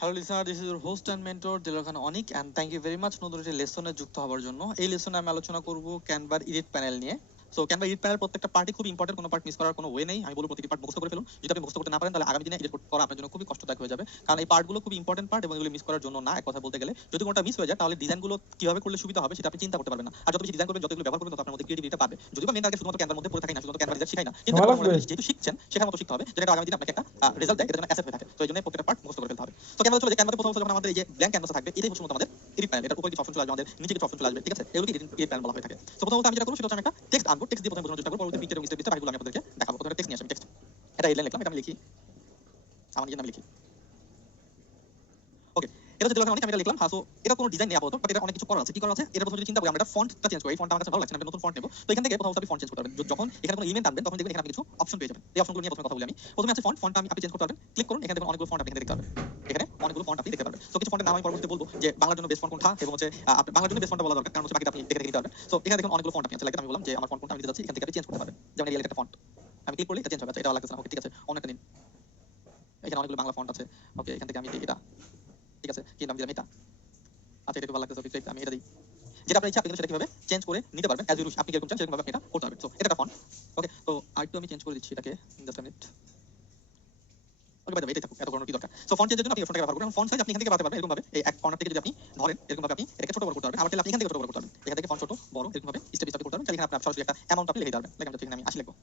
Hello listener, this is your host and mentor Dilar Khan Anik, and thank you very much নতুন একটি লেসনে যুক্ত হওয়ার জন্য। এই লেসনে আমি আলোচনা করব ক্যানভার এডিট প্যানেল নিয়ে। সো ক্যানভা এডিট প্যানেল প্রত্যেকটা পার্টি খুব ইম্পর্টেন্ট, কোনো পার্ট মিস করার কোনো ওয়ে নেই। আমি বলবো প্রতিটি পার্ট মুখস্থ করে ফেলুন। যদি আপনি মুখস্থ করতে না পারেন তাহলে আগামী দিনে এডিট করা আপনার জন্য খুবই কষ্টদায়ক হয়ে যাবে, কারণ এই পার্টগুলো খুব ইম্পর্টেন্ট পার্ট এবং এগুলো মিস করার জন্য না। এক কথা বলতে গেলে যদি কোনোটা মিস হয়ে যায় তাহলে ডিজাইনগুলো কিভাবে করলে সুবিধা হবে সেটা আপনি চিন্তা করতে পারবেন না। আর যত বেশি ডিজাইন করবেন, যতগুলো ব্যবহার করবেন, তত আপনার মধ্যে ক্রিয়েটিভিটি পাবে। যদি বা মেন টার্গেট শুধুমাত্র ক্যানভার মধ্যে পড়ে থাকি না, শুধুমাত্র ক্যানভা ডিজাইন শিখাই না, চিন্তা সময় করার লাগবে। যেহেতু শিখছেন সেখানে মতো শিখতে হবে, যেটা আগামী দিনে আপনাকে একটা রেজাল্ট দেয়, এটা যেন অ্যাসেট হয়ে থাকে। তো এই জন্য প্রত্যেকটা পার্ট মুখস্থ করে ফেলতে হবে। তো ক্যানভা চলে যে ক্যানভাতে প্রথম যখন আমাদের এই যে ব্ল্যাঙ্ক ক্যানভাস থাকবে, এটাই হচ্ছে আমাদের এডিট প্যানেল। এটার উপরে কিছু অপশন চলে আসবে, আমাদের নিচে কিছু অপশন চলে আসবে, ঠিক আছে? এগুলোকে এডিট প্যানেল বলা হয়ে থাকে। তো প্রথমত আমি যেটা করব সেটা হচ্ছে আমি একটা টেক্সট আনবো, টেক্সট দিয়ে প্রথমে বোঝানোর চেষ্টা করব, পরবর্তী পিকচার এবং স্টেপ বাই স্টেপ আমি আপনাদেরকে দেখাবো। প্রথমে টেক্সট নিয়ে আসি, টেক্সট এটা হেডলাইন লিখলাম, এটা আমি লিখি আমার নিজের নামে লিখি। ওকে, এটা হচ্ছে দিলখান অনিক, আমি এটা লিখলাম। হ্যাঁ, সো এটা কোনো ডিজাইন নেই আপাতত, বাট এটা অনেক কিছু করা আছে। কি করা আছে এটা প্রথমে যদি চিন্তা করি, আমরা এটা ফন্টটা চেঞ্জ করি। এই ফন্টটা আমার কাছে ভালো লাগছে না, আমি নতুন ফন্ট নেব। তো এখান থেকে প্রথম আপনি ফন্ট চেঞ্জ করতে পারবেন। যখন এখানে কোনো এলিমেন্ট আনবেন তখন দেখবেন এখানে আপনি কিছু অপশন পেয়ে যাবেন। এই অপশনগুলো নিয়ে প্রথমে কথা বলি আমি। প্রথমে আছে ফন্ট, ফন্টটা আপনি চেঞ্জ করতে পারবেন। ক্লিক করুন, এখানে দেখুন অনেকগুলো ফন্ট আপনি এখানে দেখতে পারবেন। এখানে অনেকগুলো ফন্ট আপনি দেখতে পারবেন। সো কিছু ফন্টের নাম আমি পরবর্তীতে বলবো যে বাংলার জন্য বেস্ট ফন্ট কোনটা, এবং হচ্ছে আপনি বাংলার জন্য বেস্ট ফন্টটা বলা দরকার, কারণ হচ্ছে বাকিটা আপনি দেখে দেখে নিতে পারবেন। সো এখানে দেখুন অনেকগুলো ফন্ট আপনি আছে, লাইক আমি বললাম যে আমার ফন্ট কোনটা আমি দিতে যাচ্ছি, এখান থেকে আপনি চেঞ্জ করতে পারবেন। যেমন রিয়েল একটা ফন্ট আমি ক্লিক করলে এটা চেঞ্জ হবে। আচ্ছা, এটা ভালো লাগছে না, ওকে ঠিক আছে, অন্য একটা দিন। এখানে অনেকগুলো বাংলা ফন্ট আছে, ওকে এখান থেকে আমি এটা, ঠিক আছে, কি নাম দিলাম এটা। আচ্ছা, এটা একটু ভালো লাগতেছে, ওকে আমি এটা দিই। যেটা আপনার ইচ্ছা আপনি কিন্তু সেটা কিভাবে চেঞ্জ করে নিতে পারবেন, অ্যাজ ইউ উইশ, আপনি যেরকম চান সেরকম ভাবে আপনি এটা করতে পারবেন। সো এটা একটা ফন্ট। ওকে, তো আরেকটু আমি চেঞ্জ করে দিচ্ছি এটাকে, just a minute. Okay, by the way, এটাই থাকুক, এত করানোর কি দরকার। সো ফন্ট চেঞ্জের জন্য আপনি ফন্টটাকে ব্যবহার করবেন। ফন্ট সাইজ আপনি এখান থেকে বাড়াতে পারবেন এরকম ভাবে, এই এক কর্নার থেকে যদি আপনি ধরেন এরকম ভাবে আপনি এটাকে ছোট বড় করতে পারবেন। আবার চাইলে আপনি এখান থেকে ছোট বড় করতে পারবেন, এখান থেকে ফন্ট ছোট বড় এরকম ভাবে স্টেপ স্টেপ করতে পারবেন। চাইলে এখানে আপনি সরাসরি একটা অ্যামাউন্ট আপনি লিখে দিতে পারবেন, লাইক আমি এখানে 80 লিখবো,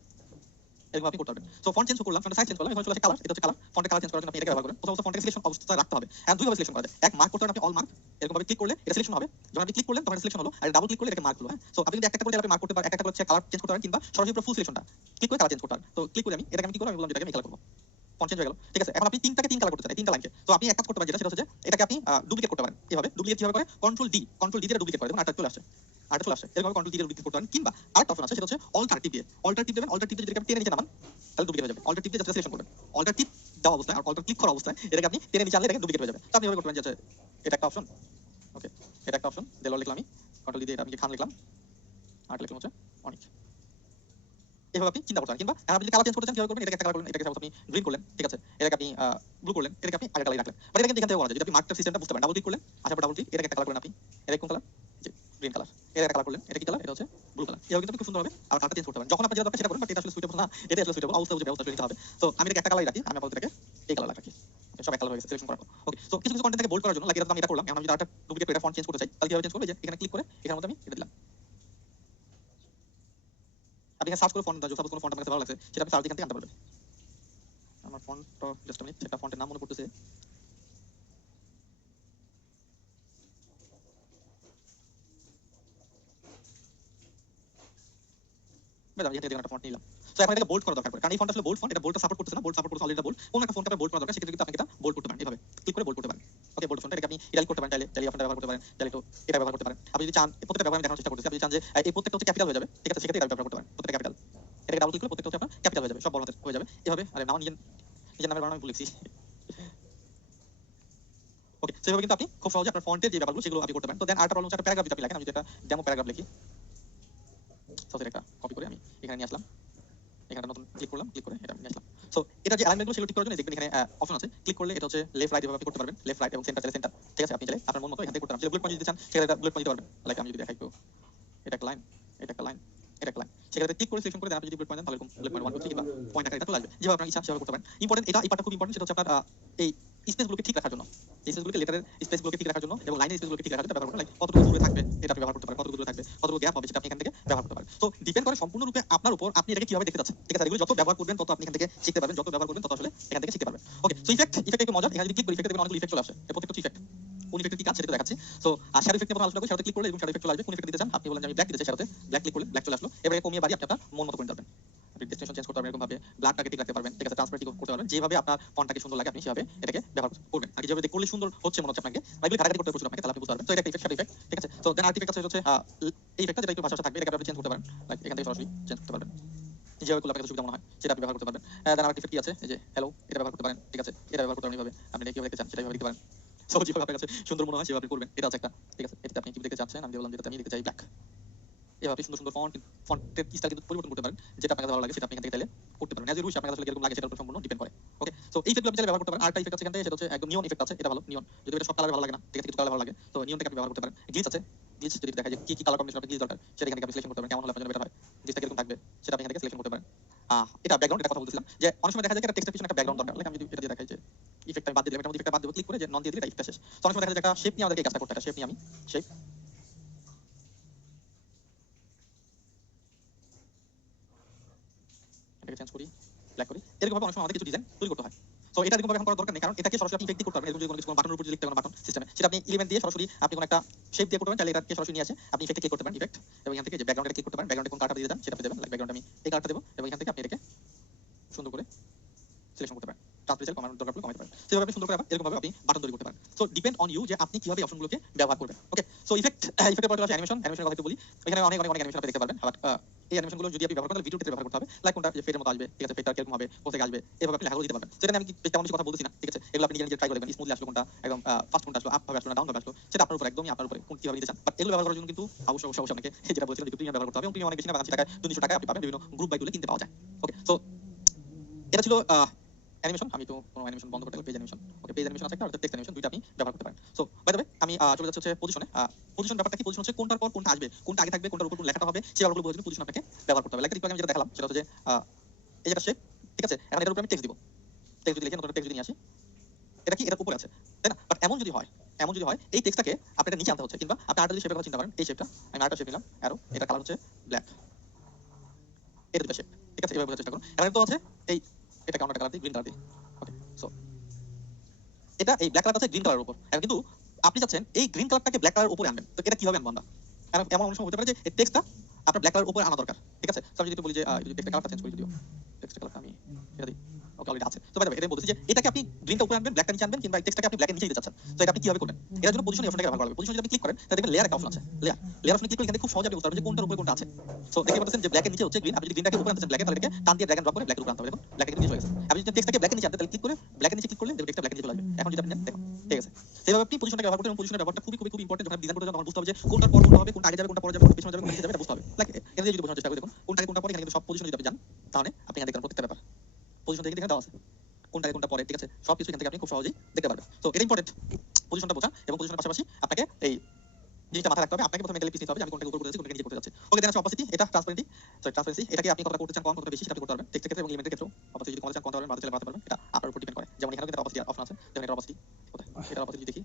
এরকম আপনি করতে পারবেন। সো ফন্ট চেঞ্জ করলাম, ফন্টের সাইজ চেঞ্জ করলাম, এখন চলে আসে কালার। এটা হচ্ছে কালার, ফন্টের কালার চেঞ্জ করার জন্য আপনি এটাকে ব্যবহার করেন। প্রথমত ফন্টের সিলেকশন অবস্থায় রাখতে হবে, এন্ড দুই ভাবে সিলেকশন করা যায়। এক, মার্ক করতে পারেন আপনি, অল মার্ক, এরকম ভাবে ক্লিক করলে এটা সিলেকশন হবে। যখন আপনি ক্লিক করলেন তখন সিলেকশন হলো, আর ডাবল ক্লিক করলে এটাকে মার্ক হলো। হ্যাঁ, সো আপনি যদি একটা করে আপনি মার্ক করতে পারেন, একটা করে কালার চেঞ্জ করতে পারেন, কিংবা সরাসরি পুরো ফুল সিলেকশনটা ক্লিক করে কালার চেঞ্জ করতে পারেন। তো ক্লিক করে আমি এটাকে আমি কি করব, আমি বললাম যেটাকে আমি কালার করব, ফন্ট চেঞ্জ হয়ে গেল, ঠিক আছে? এখন আপনি তিনটাকে তিন কালার করতে চান, এই তিনটা লাইনকে। তো আপনি এক কাজ করতে পারেন, যেটা সেটা হচ্ছে যে এটাকে আপনি ডুপ্লিকেট করতে পারেন। এভাবে ডুপ্লিকেট কিভাবে করে, কন্ট্রোল ডি দিয়ে ডুপ্লিকেট করে, দেখুন আরেকটা চলে আসছে, আরেকটা চলে আসছে। এরকম কন্ট্রোল ডি দিয়ে ডুপ্লিকেট করতে পারেন, কিংবা আরেকটা অপশন আছে সেটা হচ্ছে অল্টার টিপ দিয়ে। অল্টার টিপ দেবেন, অল্টার টিপ দিয়ে যদি আপনি টেনে নিচে নামান তাহলে ডুপ্লিকেট হয়ে যাবে। অল্টার টিপ দিয়ে যেটা সিলেকশন করবেন, অল্টার টিপ দেওয়া অবস্থায় আর অল্টার ক্লিক করা অবস্থায় এটাকে আপনি টেনে নিচে আনলে এটাকে ডুপ্লিকেট হয়ে যাবে। তো আপনি এভাবে করতে পারেন, যে এটা একটা অপশন। ওকে, এটা একটা অপশন, দেলোয়ার লিখলাম আমি, কন্ট্রোল ডি দিয়ে এটা আমি খান লিখলাম, আর লিখলাম হচ্ছে অনেক। এভাবে আপনি চিন্তা করতে পারেন। কিংবা আপনি যদি কালার চেঞ্জ করতে চান কিভাবে করবেন, এটাকে একটা কালার করলেন, এটাকে আপনি গ্রিন করলেন, ঠিক আছে, এটাকে আপনি ব্লু করলেন, এটাকে আপনি আগের কালার রাখলেন। বাট এটাকে এখান থেকে করা যায়, যদি আপনি মার্কটার সিস্টেমটা বুঝতে পারেন। ডাবল ক্লিক করলেন, আসার পর ডাবল ক্লিক, এটাকে একটা কালার করেন আপনি, এটা কোন কালার, যে গ্রিন কালার, এটা একটা কালার করলেন, এটা কি কালার, এটা হচ্ছে ব্লু কালার। এভাবে কিন্তু আপনি খুব সুন্দর হবে আর কালারটা চেঞ্জ করতে পারেন যখন আপনার যেটা দরকার সেটা করুন। বাট এটা আসলে সুইটেবল না, এটা আসলে সুইটেবল অবস্থা বুঝে ব্যবস্থা করে নিতে হবে। তো আমি এটাকে একটা কালারই রাখি, আমি আপাতত এটাকে এই কালার রাখি। সব এক কালার হয়ে গেছে সিলেকশন করার পর। ওকে, সো কিছু কিছু কন্টেন্ট থেকে বোল্ড করার জন্য, লাইক এটা আমি এটা করলাম, এখন আমি যদি আরেকটা ডুপ্লিকেট করে এটা ফন্ট চেঞ্জ করতে চাই তাহলে কিভাবে চেঞ্জ করব, যে এখানে ক্লিক করে এখানের মধ্যে আমি এটা দিলাম। আপনি এখানে সার্চ করে ফন্ট, সাপোজ কোনো ফন্ট আপনার কাছে ভালো লাগছে সেটা আপনি সার্চ এখান থেকে আনতে পারবেন। আমার ফন্টটা জাস্ট আমি সেটা ফন্টের নাম মনে পড়তেছে, বাট আমি এখান থেকে একটা ফন্ট নিলাম। সো এখন এটাকে বোল্ড করা দরকার পড়ে, কারণ এই ফন্ট আসলে বোল্ড ফন্ট, এটা বোল্ডটা সাপোর্ট করতেছে না, বোল্ড সাপোর্ট করতে অলরেডি বোল্ড। কোন একটা ফন্টকে বোল্ড করা দরকার, সেক্ষেত্রে কিন্তু আপনি এটা বোল্ড করতে পারেন, এভাবে ক্লিক করে বোল্ড করতে পারেন। ওকে, বোল্ড ফন্টটা এটাকে আপনি ইটালিক করতে পারেন, চাইলে চাইলে আপনারা ব্যবহার করতে পারেন, চাইলে তো এটা ব্যবহার করতে পারেন। আপনি যদি চান প্রত্যেকটা ব্যবহার আমি দেখানোর চেষ্টা করতেছি, আপনি চান যে এই প্রত্যেকটা হচ্ছে ক্যাপিটাল হয়ে যাবে, ঠিক আছে, সেক্ষেত্রে এটা ব্যবহার করতে পারেন, প্রত্যেকটা ক্যাপিটাল। এটাকে ডাবল ক্লিক করলে প্রত্যেকটা হচ্ছে আপনার ক্যাপিটাল হয়ে যাবে, সব বড় হাতের হয়ে যাবে এভাবে। আরে নাম নিজের নিজের নামের বানান আমি ভুল লিখছি। ওকে, সেভাবে কিন্তু আপনি খুব সহজে আপনার ফন্টের যে ব্যাপারগুলো সেগুলো আপনি করতে পারেন। তো দেন আরেকটা প্রবলেম হচ্ছে একটা প্যারাগ্রাফ যদি আপনি লেখেন, আমি যদি একটা ডেমো প্যারাগ্রাফ লিখি, সো সেটা একটা কপি করে আমি এখানে নিয়ে আসলাম, এখানে নতুন ক্লিক করলাম, ক্লিক করে এটা নিয়ে আসলাম। সো এটা যে অ্যালাইনমেন্টগুলো সেগুলো ঠিক করার জন্য দেখবেন এখানে অপশন আছে, ক্লিক করলে এটা হচ্ছে লেফট রাইট এভাবে আপনি করতে পারবেন, লেফট রাইট এবং সেন্টার, চাইলে সেন্টার, ঠিক আছে, আপনি চাইলে আপনার মন মতো এখান থেকে করতে পারেন। যদি বুলেট পয়েন্ট দিতে চান সেক্ষেত্রে এটা বুলেট পয়েন্ট দিতে পারবেন, লাইক আমি যদি দেখাই একটু, এটা একটা লাইন, এটা একটা লাইন, এটা একটা লাইন, সেক্ষেত্রে ক্লিক করে সিলেকশন করে দেন। আপনি যদি বুলেট পয়েন্ট দেন তাহলে এরকম বুলেট পয়েন্ট 1 2 3 কিংবা পয়েন্ট আকারে এটা চলে আসবে, যেভাবে আপনার ইচ্ছা সেভাবে করতে পারেন। ইম্পর্টেন্ট এটা, এই পার্টটা খুব ইম্পর্টেন্ট, সেটা হচ্ছে আপনার এই স্পেসগুলোকে ঠিক রাখার জন্য, এই স্পেসগুলোকে, লেটারের স্পেসগুলোকে ঠিক রাখার জন্য এবং লাইনের স্পেসগুলোকে ঠিক রাখার জন্য ব্যবহার করতে, লাইক কতটুকু দূরে থাকবে এটা আপনি ব্যবহার করতে পারেন, কতটুকু দূরে থাকবে, কতটুকু গ্যাপ হবে সেটা আপনি এখান থেকে ব্যবহার করতে পারেন। তো ডিপেন্ড করে সম্পূর্ণরূপে আপনার উপর, আপনি এটাকে কিভাবে দেখতে চাচ্ছেন, ঠিক আছে? এগুলো যত ব্যবহার করবেন তত আপনি এখান থেকে শিখতে পারবেন, যত ব্যবহার করবেন তত আসলে এখান থেকে শিখতে পারবেন। ওকে, সো ইফেক্ট একটু মজার, এখানে যদি ক্লিক করি ইফেক্ট দেখবেন অনেকগুলো ইফেক্ট চলে আসে, এই প্রত্যেকটা ইফেক্ট কোন ইফেক্টের কি কাজ সেটা দেখাচ্ছি। সো আর শ্যাডো ইফেক্ট নিয়ে আলোচনা করি, শ্যাডোতে ক্লিক করলে এরকম শ্যাডো ইফেক্ট চলে আসবে। কোন ইফেক্ট দিতে চান, আপনি বলেন যে আমি ব্ল্যাক দিতে চাই, শ্যাডোতে ব্ল্যাক ক্লিক করলে ব্ল্যাক চলে আসলো। এবারে কমিয়ে বাড়িয়ে আপনি আপনার মন মতো করে পারবেন, আপনি ডেস্টিনেশন চেঞ্জ করতে পারবেন, এরকম ভাবে ব্ল্যাকটাকে ঠিক রাখতে পারবেন, ঠিক আছে, ট্রান্সপারেন্ট করতে পারবেন, যেভাবে আপনার ফন্টটাকে সুন্দর লাগে আপনি সেভাবে এটাকে ব্যবহার করবেন। আর যেভাবে করলে সুন্দর হচ্ছে মনে হচ্ছে আপনাকে, এগুলো ঘাটাঘাটি করতে প্রচুর আপনাকে, তাহলে আপনি বুঝতে পারবেন। তো এটা একটা ইফেক্ট, শ্যাডো ইফেক্ট, ঠিক আছে। তো দেন আর্টিফেক্ট আছে হচ্ছে এই ইফেক্টটা যেটা একটু ভাষা থাকবে, এটাকে আপনি চেঞ্জ করতে পারেন, লাইক এখান থেকে সরাসরি চেঞ্জ করতে পারবেন, যেভাবে করলে আপনার সুবিধা মনে হয় সেটা আপনি ব্যবহার করতে পারবেন। দেন আরেকটা ইফেক্ট কি আছে, এই যে হ্যালো, এটা ব্যবহার করতে পারেন, ঠিক আছে, এটা ব্যবহার করতে পারেন এইভাবে, আপনি এটা কিভাবে দেখতে চান সেটা ব্যবহার করতে পারেন। সো যেভাবে আপনার কাছে সুন্দর মনে হয় সেভাবে আপনি করবেন, এটা আছে একটা, ঠিক আছে। এটাতে আপনি কি দেখতে চাচ্ছেন, আমি বললাম যেটা আমি দেখতে চাই ব্ল্যাক। এভাবে আপনি সুন্দর সুন্দর ফন্টের স্টাইল কিন্তু পরিবর্তন করতে পারেন, যেটা আপনার কাছে ভালো লাগে সেটা আপনি এখান থেকে চাইলে করতে পারবেন অ্যাজ ইউ উইশ আপনার কাছে কিরকম লাগে সেটার উপর সম্পূর্ণ ডিপেন্ড করে ওকে সো এই ইফেক্টগুলো আপনি চাইলে ব্যবহার করতে পারেন আরেকটা ইফেক্ট আছে এখান থেকে সেটা হচ্ছে একদম নিয়ন ইফেক্ট আছে এটা ভালো নিয়ন যদি এটা সব কালার ভালো লাগে না ঠিক আছে কিছু কালার ভালো লাগে তো নিয়নটাকে আপনি ব্যবহার করতে পারেন গ্লিচ আছে গ্লিচ যদি দেখা যায় কি কালার কম্বিনেশন আপনি গ্লিচ দরকার সেটা এখান থেকে আপনি সিলেকশন করতে পারেন কেমন হলে আপনার জন্য বেটার হয় গ্লিচটা কিরকম থাকবে সেটা আপনি এখান থেকে সিলেকশন করতে পারেন এটা ব্যাকগ্রাউন্ড এটা কথা বলছিলাম যে অনেক সময় দেখা যায় একটা টেক্সটের পিছনে একটা ব্যাকগ্রাউন্ড দরকার লাইক আমি যদি এটা দিয়ে দেখাই যে ইফেক্ট আমি বাদ দিলাম এটা ইফেক্ট বাদ দেব ক্লিক করে যে নন দিয়ে দিলে ইফেক্ট শেষ তো অনেক সময় দেখা যায় একটা শেপ নিয়ে আমাদেরকে এই কাজটা করতে হয় শেপ নিয়ে আমি শেপ এটাকে চেঞ্জ করি ব্ল্যাক করি এরকম ভাবে অনেক সময় আমাদের কিছু ডিজাইন তৈরি করতে হয় সো এটা এরকম ভাবে এখন করার দরকার নেই কারণ এটাকে সরাসরি আপনি ইফেক্ট করতে পারবেন এরকম যদি কোনো কিছু বাটনের উপর লিখতে পারেন বাটন সিস্টেমে সেটা আপনি এলিমেন্ট দিয়ে সরাসরি আপনি কোনো একটা শেপ দিয়ে করতে পারেন তাহলে এটাকে সরাসরি নিয়ে আসে আপনি ইফেক্টে ক্লিক করতে পারেন ইফেক্ট এবং এখান থেকে যে ব্যাকগ্রাউন্ডে ক্লিক করতে পারেন ব্যাকগ্রাউন্ডে কোন কালারটা দিয়ে দেন সেটা আপনি দেবেন লাইক ব্যাকগ্রাউন্ড আমি এই কালারটা দেব এবং এখান থেকে আপনি এটাকে সুন্দর করে সিলেকশন করতে পারেন ট্রান্সলেশন কমান্ড দরকার পড়লে কমাতে পারেন সেভাবে আপনি সুন্দর করে আবার এরকম ভাবে আপনি বাটন তৈরি করতে পারেন সো ডিপেন্ড অন ইউ যে আপনি কিভাবে অপশনগুলোকে ব্যবহার করবেন ওকে সো ইফেক্টের পরে অ্যানিমেশনের কথা একটু বলি এখানে অনেক অ্যানিমেশন আপনি দেখতে পারবেন বাট এই অ্যানিমেশনগুলো যদি আপনি ব্যবহার করেন ভিডিওতে ব্যবহার করতে হবে লাইক কোনটা যে ফেডের মতো আসবে ঠিক আছে ফেডটা কিরকম হবে কোথায় আসবে এভাবে আপনি লেখাগুলো দিতে পারবেন সেটা আমি তেমন কিছু কথা বলছি না ঠিক আছে এগুলো আপনি নিজে ট্রাই করে দেখবেন স্মুথলি আসলো কোনটা একদম ফাস্ট কোনটা আসলো আপ ভাবে আসলো না ডাউন ভাবে আসলো সেটা আপনার উপর একদমই আপনার উপরে কোন কিভাবে নিতে চান বাট এগুলো ব্যবহার করার জন্য কিন্তু অবশ্যই আপনাকে যেটা বলছিলাম যে প্রিমিয়াম ব্যবহার করতে হবে এবং প্রিমিয়াম অনেক বেশি না 500 টাকায় 200 টাকায় আপনি পাবেন বিভিন্ন গ্রুপ বাই টুলে কিনতে পাওয়া যায় ওকে সো এটা ছিল অ্যানিমেশন আমি তো কোনো অ্যানিমেশন বন্ধ করতে page animation okay page animation আছে একটা আর টেক্সট অ্যানিমেশন দুইটা আপনি ব্যবহার করতে পারেন সো বাই দ্য ওয়ে আমি চলে যাচ্ছি হচ্ছে পজিশনে পজিশন ব্যাপারটা কি পজিশন হচ্ছে কোনটার পর কোনটা আসবে কোনটা আগে থাকবে কোনটার উপর কোন লেখাটা হবে সেই ব্যাপারগুলো বোঝার জন্য পজিশন আপনাকে ব্যবহার করতে হবে লাইক একটু আগে আমি যেটা দেখালাম সেটা হচ্ছে যে এই যেটা শেপ ঠিক আছে এখন এটার উপর আমি টেক্সট দিব টেক্সট যদি লিখে নতুন টেক্সট যদি নিয়ে আসি এটা কি এটার উপরে আছে তাই না বাট এমন যদি হয় এই টেক্সটটাকে আপনি এটা নিচে আনতে হচ্ছে কিংবা আপনি আরেকটা শেপের কথা চিন্তা করেন এই শেপটা আমি আরেকটা শেপ নিলাম অ্যারো এটা কালার হচ্ছে ব্ল্যাক এটা দুটো শেপ ঠিক আছে এভাবে বোঝার চেষ্টা করুন এখন তো আছে এই এটা কাউন্টার কালার দিয়ে গ্রিন কালার দিয়ে ওকে সো এটা এই ব্ল্যাক কালারটা আছে গ্রিন কালারের উপর এখন কিন্তু আপনি চাচ্ছেন এই গ্রিন কালারটাকে ব্ল্যাক কালারের উপরে আনবেন তো এটা কিভাবে আনবো আমরা কারণ এমন অনেক সময় হতে পারে যে এই টেক্সটটা আপনার ব্ল্যাক কালারের উপরে আনা দরকার ঠিক আছে তো আমি যদি বলি যে যদি টেক্সটের কালারটা চেঞ্জ করি যদিও টেক্সটের কালারটা আমি এটা দিই ওকে অলরেডি আছে তো ভাই এটা বলছি যে এটাকে আপনি গ্রিনটা উপরে আনবেন ব্ল্যাকটা নিচে আনবেন কিংবা টেক্সটটাকে আপনি ব্ল্যাকের নিচে দিতে চাচ্ছেন তো এটা আপনি কিভাবে করবেন এর জন্য পজিশন অপশনটাকে ব্যবহার করবেন পজিশন যদি আপনি ক্লিক করেন তাহলে দেখবেন লেয়ার একটা অপশন আছে লেয়ার অপশনে ক্লিক করলে এখানে খুব সহজে আপনি বুঝতে পারবেন যে কোনটার উপরে কোনটা আছে সো দেখতে পাচ্ছেন যে ব্ল্যাকের নিচে হচ্ছে গ্রিন আপনি যদি গ্রিনটাকে উপরে আনতে ব্ল্যাকে তাহলে এটাকে টান দিয়ে ড্র্যাগ এন্ড ড্রপ করে ব্ল্যাকের উপরে আনতে হবে দেখুন ব্ল্যাকের নিচে চলে গেছে আপনি যদি টেক্সটটাকে ব্ল্যাকের নিচে আনতে তাহলে ক্লিক করে ব্ল্যাকের নিচে ক্লিক করলে দেখবেন টেক্সটটা ব্ল্যাকের নিচে চলে আসবে এখন যদি আপনি দেখুন ঠিক আছে সেইভাবে আপনি পজিশনটাকে ব্যবহার করতে এবং পজিশনের ব্যবহারটা খুবই ইম্পর্টেন্ট যখন ডিজাইন করতে যাবেন তখন বুঝতে হবে যে কোনটার পর কোনটা হবে কোনটা আগে যাবে কোনটা পরে যাবে কোনটা পিছনে যাবে কোনটা নিচে যাবে এটা বুঝতে হবে লাইক এখানে যদি বোঝানোর চেষ্টা করি দেখুন কোনটা আগে কোনটা পরে এখানে কিন্তু সব পজিশন যদি আপনি জানেন তাহলে আপনি এখানে দেখেন প্রত্যেকটা ব্যাপার পজিশন থেকে দেখেন দেওয়া আছে কোনটা কোনটা পরে ঠিক আছে সব কিছু এখান থেকে আপনি খুব সহজেই দেখতে পারবেন তো এটা ইম্পর্টেন্ট পজিশনটা বোঝা এবং পজিশনের পাশাপাশি আপনাকে এই জিনিসটা মাথায় রাখতে হবে আপনাকে প্রথমে মেন্টালি পিস নিতে হবে আমি কোনটাকে উপর করতে যাচ্ছি কোনটাকে নিচে করতে যাচ্ছি ওকে দেন আছে অপোসিটি এটা ট্রান্সপারেন্সি এটাকে আপনি কতটা করতে চান কতটা বেশি সেটা করতে পারবেন টেক্সটের ক্ষেত্রে এবং এলিমেন্টের ক্ষেত্রেও অপোসিটি যদি কমাতে চান কমাতে পারবেন বাড়াতে চাইলে বাড়াতে পারবেন এটা আপনার উপর ডিপেন্ড করে যেমন এখানে কিন্তু অপোসিটি অপশন আছে যেমন এটা অপোসিটি কোথায় এটা অপোসিটি দেখি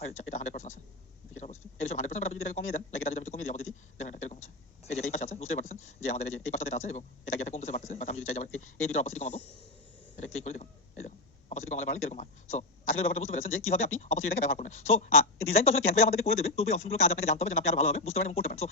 আর এটা 100% আছে দেখি এটা অপোসিটি এই সব 100% আপনি যদি এটাকে কমিয়ে দেন লাইক এটা যদি আপনি কমিয়ে দিই অপোসিটি দেখেন এটা এরকম হচ্ছে এই যে এই পাশে আছে বুঝতে পারছেন যে আমাদের এই যে এই পাশটাতে আছে এবং এটা কি কমতেছে বাড়তেছে বাট আমি যদি চাই আবার এই দুটো অপোসিটি কমাবো এটা ক্লিক করে দেখুন এই দেখুন অপোসিটি কমালে বাড়লে এরকম হয় সো আসলে ব্যাপারটা বুঝতে পেরেছেন যে কিভাবে আপনি অপোসিটিটাকে ব্যবহার করবেন সো ডিজাইন তো আসলে ক্যানভা আমাদেরকে করে দেবে তবে অপশনগুলো কাজ আপনাকে জানতে হবে যেন আপনি আরো ভালোভাবে বুঝতে পারেন এবং করতে পারেন সো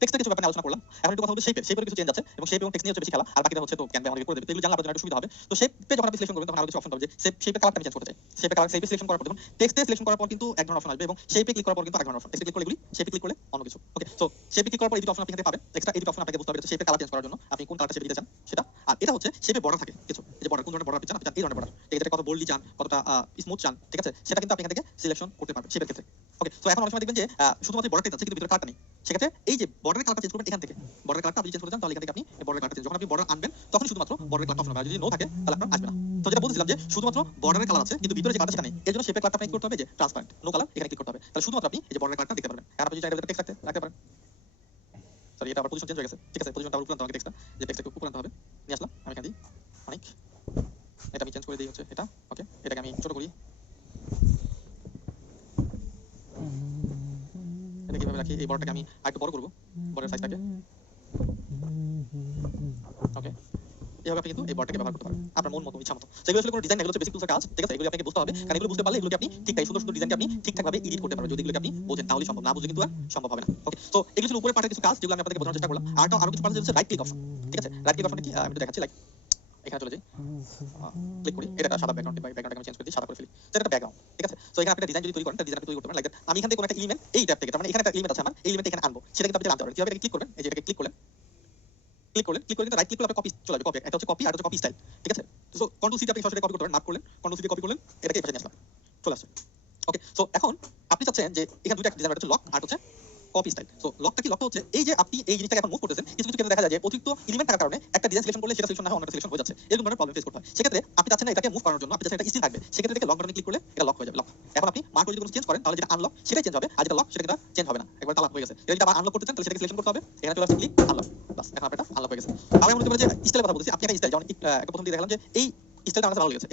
টেক্সটে কিছু ব্যাপার নিয়ে আলোচনা করলাম এখন একটু কথা বলতে শেপের কিছু চেঞ্জ আছে এবং শেপ এবং টেক্সট নিয়ে হচ্ছে বেশি খেলা আর বাকিটা হচ্ছে তো ক্যানভা আমাদেরকে করে দেবে এগুলো জানলে আপনাদের একটু সুবিধা হবে তো শেপে যখন আপনি সিলেকশন করবেন তখন আরো কিছু অপশন পাবেন যে শেপের কালারটা আমি চেঞ্জ করতে চাই শেপের কালার সিলেকশন করার পর দেখুন টেক্সটে সিলেকশন করার পর কিন্তু এক ধরনের অপশন আসবে এবং শেপে ক্লিক করার পর কিন্তু আরেক ধরনের অপশন টেক্সটে ক্লিক করলে এগুলি শেপে ক্লিক করলে অন্য কিছু ওকে সো শেপে ক্লিক করার পর এই দুটো অপশন আপনি এখানে পাবেন এক্সট্রা এই দুটো অপশন আপনাকে বুঝতে হবে শেপের কালার চেঞ্জ করার জন্য আপনি কোন কালারটা শেপে দিতে চান সেটা আর এটা হচ্ছে শেপে বর্ডার থাকে কিছু এই যে বর্ডার কোন ধরনের বর্ডার আপনি চান এই ধরনের বর্ডার ঠিক আছে কত বোল্ডলি চান কতটা স্মুথ চান ঠিক আছে সেটা কিন্তু আপনি এখান থেকে সিলেকশন করতে পারবেন শেপের ক্ষেত্রে ওকে সো এখন অনেক সময় দেখবেন যে শুধুমাত্র বর্ডারটাই আছে কিন্তু ভিতরে কালারটা নেই সেক্ষেত্রে এই যে বর্ডারের কালারটা চেঞ্জ করবেন এখান থেকে বর্ডারের কালারটা আপনি চেঞ্জ করতে চান তাহলে এখান থেকে আপনি বর্ডারের কালারটা চেঞ্জ যখন আপনি বর্ডার আনবেন তখন শুধুমাত্র বর্ডারের কালারটা অপশন হবে যদি নো থাকে তাহলে আপনার আসবে না তো যেটা বলছিলাম যে শুধুমাত্র বর্ডারের কালার আছে কিন্তু ভিতরে যে কালারটা সেটা নেই এর জন্য শেপের কালারটা আপনি করতে হবে যে ট্রান্সপারেন্ট নো কালার এখানে ক্লিক করতে হবে তাহলে শুধুমাত্র আপনি এই যে বর্ডারের কালারটা দেখতে পারবেন আর আপনি যদি চাইলে টেক্সট রাখতে পারেন সরি এটা আবার পজিশন চেঞ্জ হয়ে গেছে ঠিক আছে পজিশনটা উপরে আনতে হবে টেক্সটটা যে টেক্সটটাকে উপরে আনতে হবে নিয়ে আসলাম আমি এখানে দিই অনেক এটা আমি চেঞ্জ করে দিই হচ্ছে এটা ওকে এটাকে আমি ছোট করি এটা কিভাবে রাখি এই বর্ডারটাকে আমি আরেকটু বড় করব বর্ডারের সাইজটাকে ওকে এইভাবে আপনি কিন্তু এই বর্ডারটাকে ব্যবহার করতে পারেন আপনার মন মতো ইচ্ছা মতো সেগুলো আসলে কোনো ডিজাইন এগুলো হচ্ছে বেসিক টুলসের কাজ ঠিক আছে এগুলো আপনাকে বুঝতে হবে কারণ এগুলো বুঝতে পারলে এগুলোকে আপনি ঠিকঠাক সুন্দর সুন্দর ডিজাইনকে আপনি ঠিকঠাকভাবে এডিট করতে পারবেন যদি এগুলোকে আপনি বোঝেন তাহলে সম্ভব না বুঝলে কিন্তু আর সম্ভব হবে না ওকে তো এগুলো ছিল উপরের পার্টের কিছু কাজ যেগুলো আমি আপনাদেরকে বোঝানোর চেষ্টা করলাম আরো কিছু পার্ট হচ্ছে রাইট ক্লিক অপশন ঠিক আছে রাইট ক্লিক অপশনে কি আমি একটু দেখাচ্ছি লাইক এখানে চলে যাই ক্লিক করি এটা সাদা ব্যাকগ্রাউন্ড ব্যাকগ্রাউন্ডটাকে আমি চেঞ্জ করে দিই সাদা করে ফেলি তো এটা ব্যাকগ্রাউন্ড ঠিক আছে সো এখানে আপনি ডিজাইন যদি তৈরি করেন ডিজাইন তৈরি করতে পারেন লাইক আমি এখান থেকে কোনো একটা এলিমেন্ট এই ট্যাব থেকে তার মানে এখানে একটা এলিমেন্ট আছে আমার এই এলিমেন্ট এখানে আনবো সেটা কিন্তু আপনি আনতে পারবেন কিভাবে ক্লিক করবেন এই যে এটাকে ক্লিক করলেন ক্লিক করে কিন্তু রাইট ক্লিক করলে আপনার কপি চলে যাবে কপি এটা হচ্ছে কপি আর হচ্ছে কপি স্টাইল ঠিক আছে সো কন্ট্রোল সি তে আপনি সরাসরি কপি করতে পারেন মার্ক করলেন কন্ট্রোল সি তে কপি করলেন এটাকে এই পাশে নিয়ে আসলাম চলে আসছে ওকে সো এখন আপনি চাচ্ছেন যে এখানে দুটো একটা ডিজাইন আছে লক আর হচ্ছে কপি স্টাইল। সো লকটা কি? লকটা হচ্ছে এই যে আপনি এই জিনিসটাকে এখন মুভ করতেছেন, কিছু কিছু ক্ষেত্রে দেখা যায় যে অতিরিক্ত এলিমেন্ট থাকার কারণে একটা ডিজাইন সিলেকশন করলে সেটা সিলেকশন না হয় অন্যটা সিলেকশন হয়ে যাচ্ছে, এরকম ধরনের প্রবলেম ফেস করতে হয়। সেক্ষেত্রে আপনি চাচ্ছেন না এটাকে মুভ করানোর জন্য, আপনি চাচ্ছেন এটা স্টিল থাকবে, সেক্ষেত্রে এটাকে লক বাটনে ক্লিক করলে এটা লক হয়ে যাবে। লক এখন আপনি মার্ক করে যদি কোনো চেঞ্জ করেন তাহলে যেটা আনলক সেটাই চেঞ্জ হবে, আর যেটা লক সেটা কিন্তু চেঞ্জ হবে না, একবার তালা হয়ে গেছে। এটা যদি আবার আনলক করতে চান তাহলে সেটাকে সিলেকশন করতে হবে, এখানে চলে আসছে ক্লিক আনলক, বাস এখন আপনার এটা আনলক হয়ে গেছে। আমি মনে করি যে স্টাইলের কথা বলছি, আপনি একটা স্টাইল যেমন একটা প্রথম দিয়ে দেখালাম যে এই স্টাইলটা আমার কাছে ভালো লেগেছে,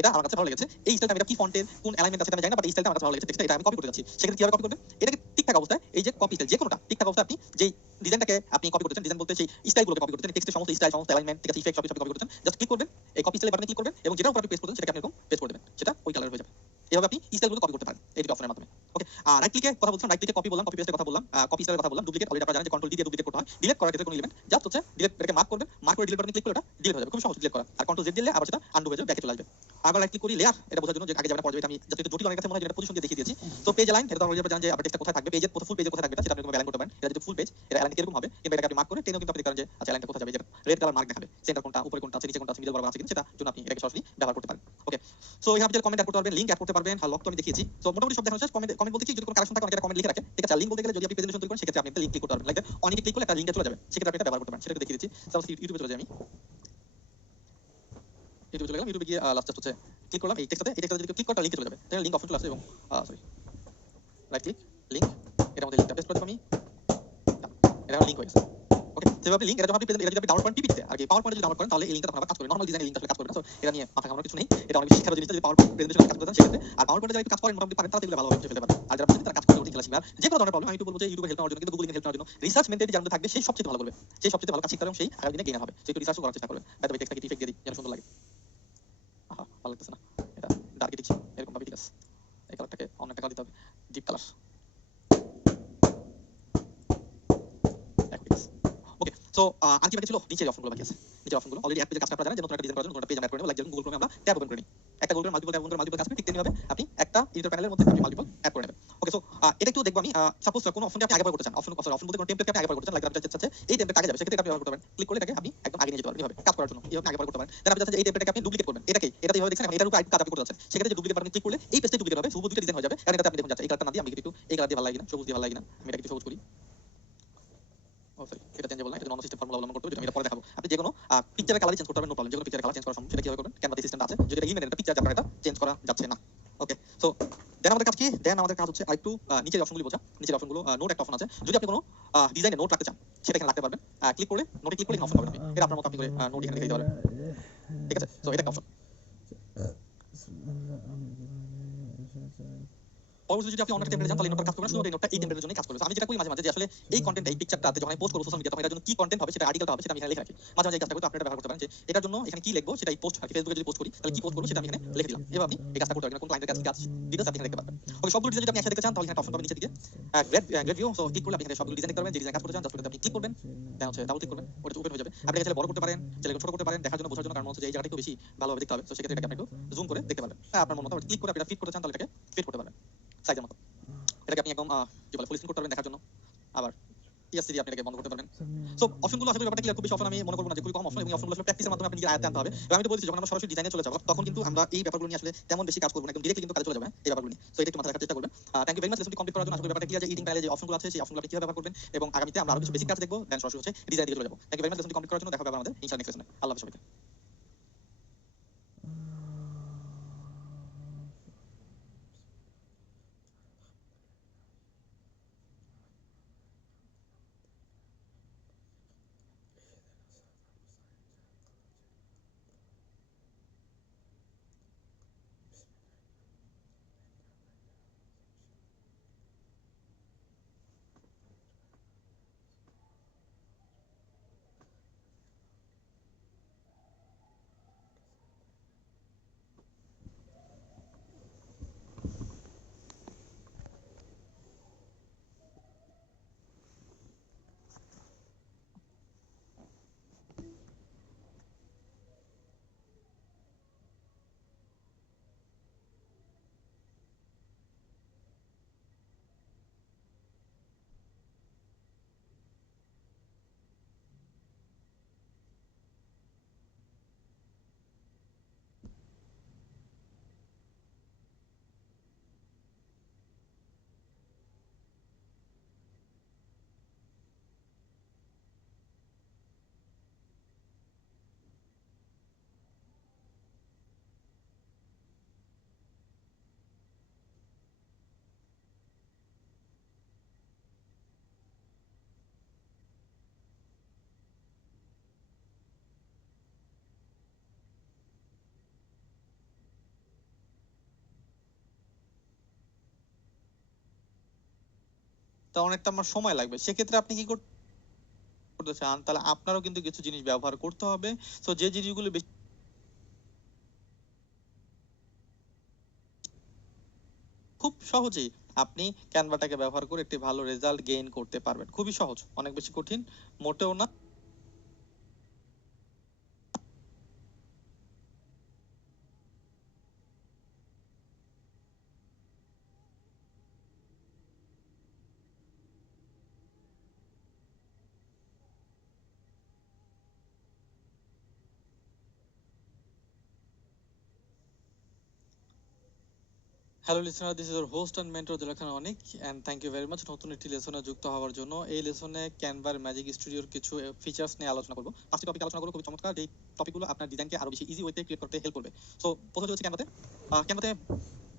এটা আমার কাছে ভালো লেগেছে, এই স্টাইলটা আমি এটা কি ফন্টের কোন অ্যালাইনমেন্ট আছে আমি জানি না, বাট এই স্টাইলটা আমার কাছে ভালো লেগেছে, টেক্সটটা এটা আমি কপি করতে যাচ্ছি। সেক্ষেত্রে কিভাবে কপি করবেন? এটাকে ঠিকঠাক অবস্থায় এই যে কপি স্টাইল যে কোনোটা ঠিকঠাক অবস্থায় আপনি যেই ডিজাইনটাকে আপনি কপি করতেছেন, ডিজাইন বলতে সেই স্টাইলগুলোকে কপি করতেছেন, টেক্সটের সমস্ত স্টাইল সমস্ত অ্যালাইনমেন্ট ঠিক আছে, ইফেক্ট সবই কপি করতেছেন, জাস্ট ক্লিক করবেন, এই কপি স্টাইল বাটনে ক্লিক করবেন এবং যেটার উপর আপনি পেস্ট করতেছেন সেটাকে আপনি এরকম পেস্ট করে দেবেন, সেটা ওই কালার হয়ে যাবে। এভাবে আপনি স্টাইলগুলো কপি করতে পারেন এই দুটো অপশনের মাধ্যমে। ওকে, আর রাইট ক্লিকে কথা বলছিলাম, রাইট ক্লিকে কপি বললাম, কপি পেস্টের কথা বললাম, কপি স্টাইলের কথা বললাম, ডুপ্লিকেট অলরেডি আপনারা জানেন যে কন্ট্রোল ডি দিয়ে ডুপ্লিকেট করতে হয়। ডিলিট করার ক্ষেত্রে কোনো এলিমেন্ট জাস্ট হচ্ছে ডিলিট, এটাকে মার্ক করবেন, মার্ক করে ডিলিট বাটনে ক্লিক করলে ওটা ডিলিট হয়ে যাবে, খুব সহজ ডিলিট করা। আর কন্ট্রোল জেড দিলে আবার সেটা আনডু হয়ে যাবে, ব্যাকে চলে আসবে। আবার রাইট ক্লিক করি লেয়ার, এটা বোঝার জন্য যে আগে যাবে না পরে যাবে, এটা আমি জাস্ট একটু জটিল অনেক কাছে মনে হয় যেটা পজিশন দিয়ে দেখিয়ে দিয়েছি। তো পেজ লাইন এটা তো অলরেডি জানেন যে আপনার টেক্সটটা কোথায় থাকবে, পেজের ফুল পেজে কোথায় থাকবে সেটা আপনি ব্যালেন্স করতে পারেন। এটা যদি ফুল পেজ এটা লাইন এরকম হবে, কিংবা এটাকে আপনি মার্ক করে টেনেও কিন্তু আপনি দেখতে পারেন যে আচ্ছা লাইনটা কোথায় যাবে, যেটা রেড কালার মার্ক দেখাবে, সেন্টার কোনটা, উপরে কোনটা আছে, নিচে কোনটা আছে, মিডল বরাবর আছে কিনা, সেটা জন্য আপনি এটাকে সরাসরি ব্যবহার করতে পারেন। ওকে, সো এখানে আপনি কমেন্ট অ্যাড করতে পারবেন, লিংক অ্যাড করতে পারবেন, আর লক তো আমি দেখিয়েছি। সো মোটামুটি সব দেখানো শেষ। কমেন্ট কমেন্ট বলতে কি, যদি কোনো কারেকশন থাকে অনেকে কমেন্ট লিখে রাখে, ঠিক আছে। লিংক বলতে গেলে যদি আপনি প্রেজেন্টেশন তৈরি করেন সেক্ষেত্রে আপনি একটা লিংক ক্লিক করতে পারবেন, লাইক অনেকে ক্লিক করলে একটা লিংকে চলে যাবে, সেক্ষেত্রে আপনি এটা ব্যবহার করতে পারেন, সেটা একটু দেখিয়ে দিচ্ছি। সাপোজ ইউটিউবে চলে যাই আমি, ইউটিউবে চলে গেলাম, ইউটিউবে গিয়ে লাস্ট জাস্ট হচ্ছে ক্লিক করলাম এই টেক্সটটাতে, এই টেক্সটটা যদি ক্লিক করে লিংকে চলে যাবে, তাহলে লিংক অপশন চলে আসবে এবং সরি রাইট ক্লিক লিংক, এর মধ্যে লিংকটা পেস্ট করে দেব আমি, এটা লিংক হয়ে গেছে। ওকে, সেভাবে লিংক এটা যখন আপনি প্রেজেন্ট, এটা যদি আপনি ডাউনলোড করেন পিপিটিতে, আর কি পাওয়ার পয়েন্টে যদি ডাউনলোড করেন তাহলে এই লিংকটা তখন আবার কাজ করবে, নরমাল ডিজাইনের লিংকটা আসলে কাজ করবে না। সো এটা নিয়ে মাথা ঘামানোর কিছু নেই, এটা অনেক বেশি খারাপ জিনিস, যদি পাওয়ার পয়েন্ট প্রেজেন্টেশনে কাজ করতে চান সেক্ষেত্রে। আর পাওয়ার পয়েন্টে যারা একটু কাজ করেন মোটামুটি পারেন, তারা এগুলো ভালোভাবে বুঝে ফেলতে পারেন, আর যারা বুঝেন তারা কাজ করতে করতে খেলা শিখবে। আর যে কোনো ধরনের প্রবলেম আমি একটু বলবো যে ইউটিউবে হেল্প নেওয়ার জন্য, কিন্তু গুগলিং হেল্প নেওয়ার জন্য রিসার্চ মেন্টালিটি যার মধ্যে থাকবে সেই সবচেয়ে ভালো করবে, সেই সবচেয়ে ভালো কাজ শিখতে পারবে, সেই আগামী দিনে গেইনার হবে। সো একটু রিসার্চও করার চেষ্টা করবেন। হয়তো এই টেক্সটটাকে ইফেক্ট দিয়ে দিই যেন সুন্দর লাগে। আহা ভালো লাগতেছে না, এটা ডার্ক দিচ্ছি এরকম ভাবে, ঠিক আছে। এই কালারটাকে অন্য একটা কালার দিতে হবে, ডিপ কালার। ওকে, সো আর কি বাকি ছিল? নিচের অপশনগুলো বাকি আছে। নিচের অপশনগুলো অলরেডি অ্যাড পেজে কাজ করা জানেন যে নতুন একটা ডিজাইন করার জন্য নতুন পেজ আমরা অ্যাড করে নেব, লাইক যেমন গুগল ক্রোমে আমরা ট্যাব ওপেন করে নিই, একটা গুগল মাল্টিপল ট্যাব ওপেন করে মাল্টিপল কাজ করে ঠিক তেমনি ভাবে আপনি একটা এডিটর প্যানেলের মধ্যে আপনি মাল্টিপল অ্যাড করে নেবেন। ওকে, সো এটা একটু দেখবো আমি, সাপোজ কোনো অপশনকে আপনি আগে পরে করতে চান, অপশন সরি অপশন বলতে কোনো টেমপ্লেটকে আপনি আগে পরে করতে চান, লাইক আপনি চাচ্ছেন এই টেমপ্লেট আগে যাবে, সেক্ষেত্রে আপনি ব্যবহার করতে পারেন, ক্লিক করলে এটাকে আপনি একদম আগে নিয়ে যেতে পারবেন, এইভাবে কাজ করার জন্য এইভাবে আগে পরে করতে পারেন। দেন আপনি চাচ্ছেন যে এই টেমপ্লেটকে আপনি ডুপ্লিকেট করবেন, এটাকে এটাতে এইভাবে দেখছেন, এটার উপর আরেকটু কাজ আপনি করতে যাচ্ছেন, সেক্ষেত্রে যে ডুপ্লিকেট বাটনে ক্লিক করলে এই পেজটাই ডুপ্লিকেট হবে, সবুজ দুইটা ডিজাইন হয়ে যাবে। কারণ এটাতে আপনি দেখুন যাচ্ছে এই কালারটা না দিয়ে আমি একটু এই কালার দিয়ে ভালো লাগে না, সবুজ দিয়ে ভালো লাগে না, আমি এটা একটু সবুজ করি। ও সরি, এটা চেঞ্জেবল না, এটা নন সিস্টেম ফর্মুলা অবলম্বন করতে হবে, যেটা আমি এটা পরে দেখাবো। আপনি যে কোনো পিকচারের কালার চেঞ্জ করতে পারবেন, নো প্রবলেম। যে কোনো পিকচারের কালার চেঞ্জ করার সময় সেটা কিভাবে করবেন? ক্যানভা সিস্টেম আছে, যদি এটা ইমেল এটা পিকচার যার এটা চেঞ্জ করা যাচ্ছে না। ওকে, সো দেন আমাদের কাজ কি? দেন আমাদের কাজ হচ্ছে আরেকটু নিচের অপশনগুলো বোঝা। নিচের অপশনগুলো নোট একটা অপশন আছে, যদি আপনি কোনো ডিজাইনে নোট রাখতে চান সেটা এখানে রাখতে পারবেন। ক্লিক করে নোটে ক্লিক করে অপশন পাবেন আপনি, এটা আপনার মতো আপনি করে নোট এখানে লিখে দিতে পারবেন, ঠিক আছে। সো এটা একটা অপশন। পরবর্তীতে যদি আপনি অন্য টেমপ্লেটে যান তাহলে এই নোটটা কাজ করবে না, শুধু এই নোটটা এই টেমপ্লেটের জন্যই কাজ করবে। আমি যেটা করি মাঝে মাঝে যে আসলে এই কন্টেন্টটা এই পিকচারটাতে যখন আমি পোস্ট করব সোশ্যাল মিডিয়াতে তখন এটার জন্য কি কন্টেন্ট হবে সেটা আর্টিকেলটা হবে সেটা আমি এখানে লিখে রাখি। মাঝে মাঝে এই কাজটা করতে আপনি এটা ব্যবহার করতে পারেন, যে এটার জন্য এখানে কি লিখবো সেটা এই পোস্ট আর ফেসবুকে যদি পোস্ট করি তাহলে কি পোস্ট করব সেটা আমি এখানে লিখে দিলাম। এভাবে আপনি এই কাজটা করতে পারবেন, কোন ক্লায়েন্টের কাছে কাজ ডিটেইলস আপনি এখানে দেখতে পারবেন। ওকে, সবগুলো ডিজাইন যদি আপনি একসাথে দেখতে চান তাহলে এখানে অপশন পাবেন নিচের দিকে, গ্রেড ভিউ। সো ক্লিক করলে আপনি এখানে সবগুলো ডিজাইন দেখতে পারবেন, যে ডিজাইন কাজ করতে চান জাস্ট আপনি ক্লিক করবেন, দেন হচ্ছে ডাবল ক্লিক করবেন, ওটা ওপেন হয়ে যাবে। আপনি চাইলে বড় করতে পারেন, চাইলে ছোট করতে পারেন, দেখার জন্য বোঝার জন্য, কারণ হচ্ছে যে এই জায়গাটা একটু বেশি ভালোভাবে দেখতে হবে। তো সেক্ষেত্রে এটাকে আপনি একটু জুম করে দেখতে পারবেন। আপনার মন মতো ক্লিক করে আপনি এটা ফিট করতে চান তাহলে এটাকে ফিট করতে পারবেন সাইজের মতো। এটাকে আপনি একদম কি বলে ফুল স্ক্রিন করতে পারবেন দেখার জন্য, আবার ইয়াসি দিয়ে আপনি এটাকে বন্ধ করতে পারবেন। সো অপশনগুলো আসলে ব্যাপারটা ক্লিয়ার, খুব বেশি অপশন আমি মনে করব না যে খুবই কম অপশন, এবং এই অপশনগুলো আসলে প্র্যাকটিসের মাধ্যমে আপনি নিজের আয়ত্তে আনতে হবে। এবং আমি তো বলছি যখন আমরা সরাসরি ডিজাইনে চলে যাব তখন কিন্তু আমরা এই ব্যাপারগুলো নিয়ে আসলে তেমন বেশি কাজ করব না, একদম ডিরেক্টলি কিন্তু কাজে চলে যাবে এই ব্যাপারগুলো নিয়ে। সো এটা একটু মাথায় রাখার চেষ্টা করবেন। থ্যাংক ইউ ভেরি মাচ লেসনটি কমপ্লিট করার জন্য। আশা করি ব্যাপারটা ক্লিয়ার যে এডিটিং প্যানেলে যে অপশনগুলো আছে সেই অপশনগুলো আপনি কিভাবে ব্যবহার করবেন, এবং আগামীতে আমরা আরো কিছু বেসিক কাজ দেখব, দেন সরাসরি হচ্ছে ডিজাইন দিকে চলে যাব। থ্যাংক ইউ ভেরি মাচ লেসনটি কমপ্লিট করার জন্য। দেখা হবে আবার আমাদের ইনশাআল্লাহ নেক্সট সেশনে। আল্লাহ হাফেজ সবাইকে। তা অনেকটা আমার সময় লাগবে। সেক্ষেত্রে আপনি কি করতে চান, তাহলে আপনারও কিন্তু কিছু জিনিস ব্যবহার করতে হবে। তো যে জিনিসগুলো বেশি খুব সহজেই আপনি ক্যানভাটাকে ব্যবহার করে একটি ভালো রেজাল্ট গেইন করতে পারবেন। খুবই সহজ, অনেক বেশি কঠিন মোটেও না। Hello listener, this is your host and mentor Dilakhan Anik, and thank you very much নতুন একটি লেসনে যুক্ত হওয়ার জন্য। এই লেসনে ক্যানভার ম্যাজিক স্টুডিওর কিছু ফিচার্স নিয়ে আলোচনা করবো। 5টি টপিক আলোচনা করবো, খুব চমৎকার। এই টপিকগুলো আপনার ডিজাইনকে আরো বেশি ইজি ওয়েতে ক্রিয়েট করতে হেল্প করবে। সো প্রথমে হচ্ছে ক্যানভাতে ক্যানভাতে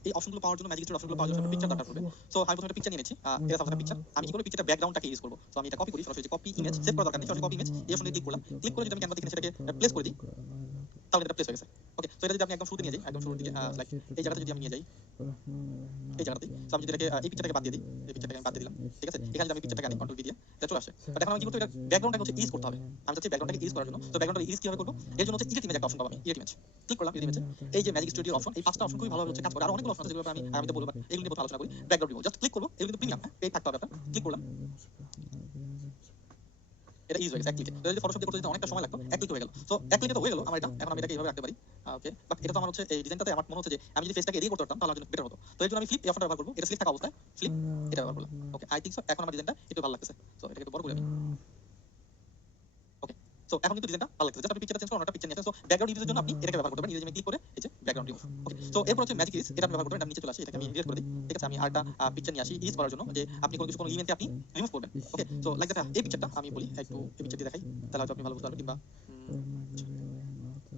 এই অপশনগুলো পাওয়ার জন্য, ম্যাজিক স্টুডিওর অপশনগুলো পাওয়ার জন্য একটা পিকচার দরকার পড়বে। সো আমি প্রথমে একটা পিকচার নিয়ে নিচ্ছি। এটা সাপোজ একটা পিকচার, আমি কি করব, পিকচারটা ব্যাকগ্রাউন্ডটাকে ইউজ করব। সো আমি এটা কপি করি, সরাসরি কপি ইমেজ সেভ করা দরকার নেই, সরাসরি কপি ইমেজ এই অপশনে ক্লিক করলাম। ক্লিক করে যদি আমি ক্যানভাতে এখানে সেটাকে প্লেস করে দিই, তাহলে এটা প্লেস হয়ে গেছে। ওকে, সো এটা যদি আমি একদম শুরুতে নিয়ে যাই, একদম শুরুর দিকে লাইক এই জায়গাতে যদি আমি নিয়ে যাই, এই জায়গাতে সো আমি যদি এটাকে এই পিকচারটাকে বাদ দিয়ে দিই, এই পিকচারটাকে আমি বাদ দিয়ে দিলাম, ঠিক আছে। এখানে যদি আমি পিকচারটাকে আনি কন্ট্রোল ভি দিয়ে, এটা চলে আসে। বাট এখন আমি কি করতে, এটা ব্যাকগ্রাউন্ডটাকে হচ্ছে ইউজ করতে হবে। আমি চাচ্ছি ব্যাকগ্রাউন্ডটাকে ইউজ করার জন্য। তো ব্যাকগ্রাউন্ডটাকে ইউজ কিভাবে করব, এর জন্য হচ্ছে এডিট ইমেজ একটা অপশন পাবো আমি, এডিট ইমেজ ক্লিক করলাম। এডিট ইমেজে এই যে ম্যাজিক স্টুডিও অপশন, এই 5টা অপশন খুবই ভালোভাবে হচ্ছে কাজ করে। আর অনেকগুলো অপশন আছে যেগুলো আমি আগামীতে বলবো, এগুলো নিয়ে প্রথমে আলোচনা করি। ব্যাকগ্রাউন্ড রিমুভ জাস্ট ক্লিক করব, এগুলো কিন্তু প্রিমিয়াম, পেইড থাকতে হবে আপনার। ক্লিক করলাম, এটা ইউজ হয়ে গেছে এক ক্লিকে। যদি ফটোশপ দিয়ে করতে যেতে অনেকটা সময় লাগতো, এক ক্লিক হয়ে গেল। সো এক ক্লিকে তো হয়ে গেল আমার এটা। এখন আমি এটাকে এইভাবে রাখতে পারি। ওকে, বাট এটা তো আমার হচ্ছে এই ডিজাইনটাতে আমার মনে হচ্ছে যে আমি যদি ফেসটাকে এডিট করতে পারতাম তাহলে আমার জন্য বেটার হতো। তো এর জন্য আমি ফ্লিপ এই অপশনটা ব্যবহার করব। এটা সিলেক্ট থাকা অবস্থায় ফ্লিপ এটা ব্যবহার করলাম। ওকে, আই থিংক সো এখন আমার ডিজাইনটা একটু ভালো লাগতেছে। সো এটাকে একটু বড় করে আমি, ওকে। সো এখন কিন্তু ডিজাইনটা ভালো লাগতেছে। জাস্ট আপনি পিকচারটা চেঞ্জ করুন, একটা পিকচার নিয়ে আসেন। সো ব্যাকগ্রাউন্ড ইউজের জন্য আপনি এটাকে ব্যবহার করতে পারেন। এই যে আমি ক্লিক করে এই যে ব্যাকগ্রাউন্ড রিমুভ, ওকে। সো এরপর হচ্ছে ম্যাজিক ইজ, এটা আপনি ব্যবহার করতে পারেন। আমি নিচে চলে আসি, এটাকে আমি ডিলিট করে দিই, ঠিক আছে। আমি আরেকটা পিকচার নিয়ে আসি ইউজ করার জন্য, যে আপনি কোনো ইভেন্টে আপনি রিমুভ করবেন। ওকে, সো লাইক দ্যাট এই পিকচারটা আমি বলি একটু এই পিকচার দিয়ে দেখাই, তাহলে হয়তো আপনি ভালো বুঝতে পারবেন। কিংবা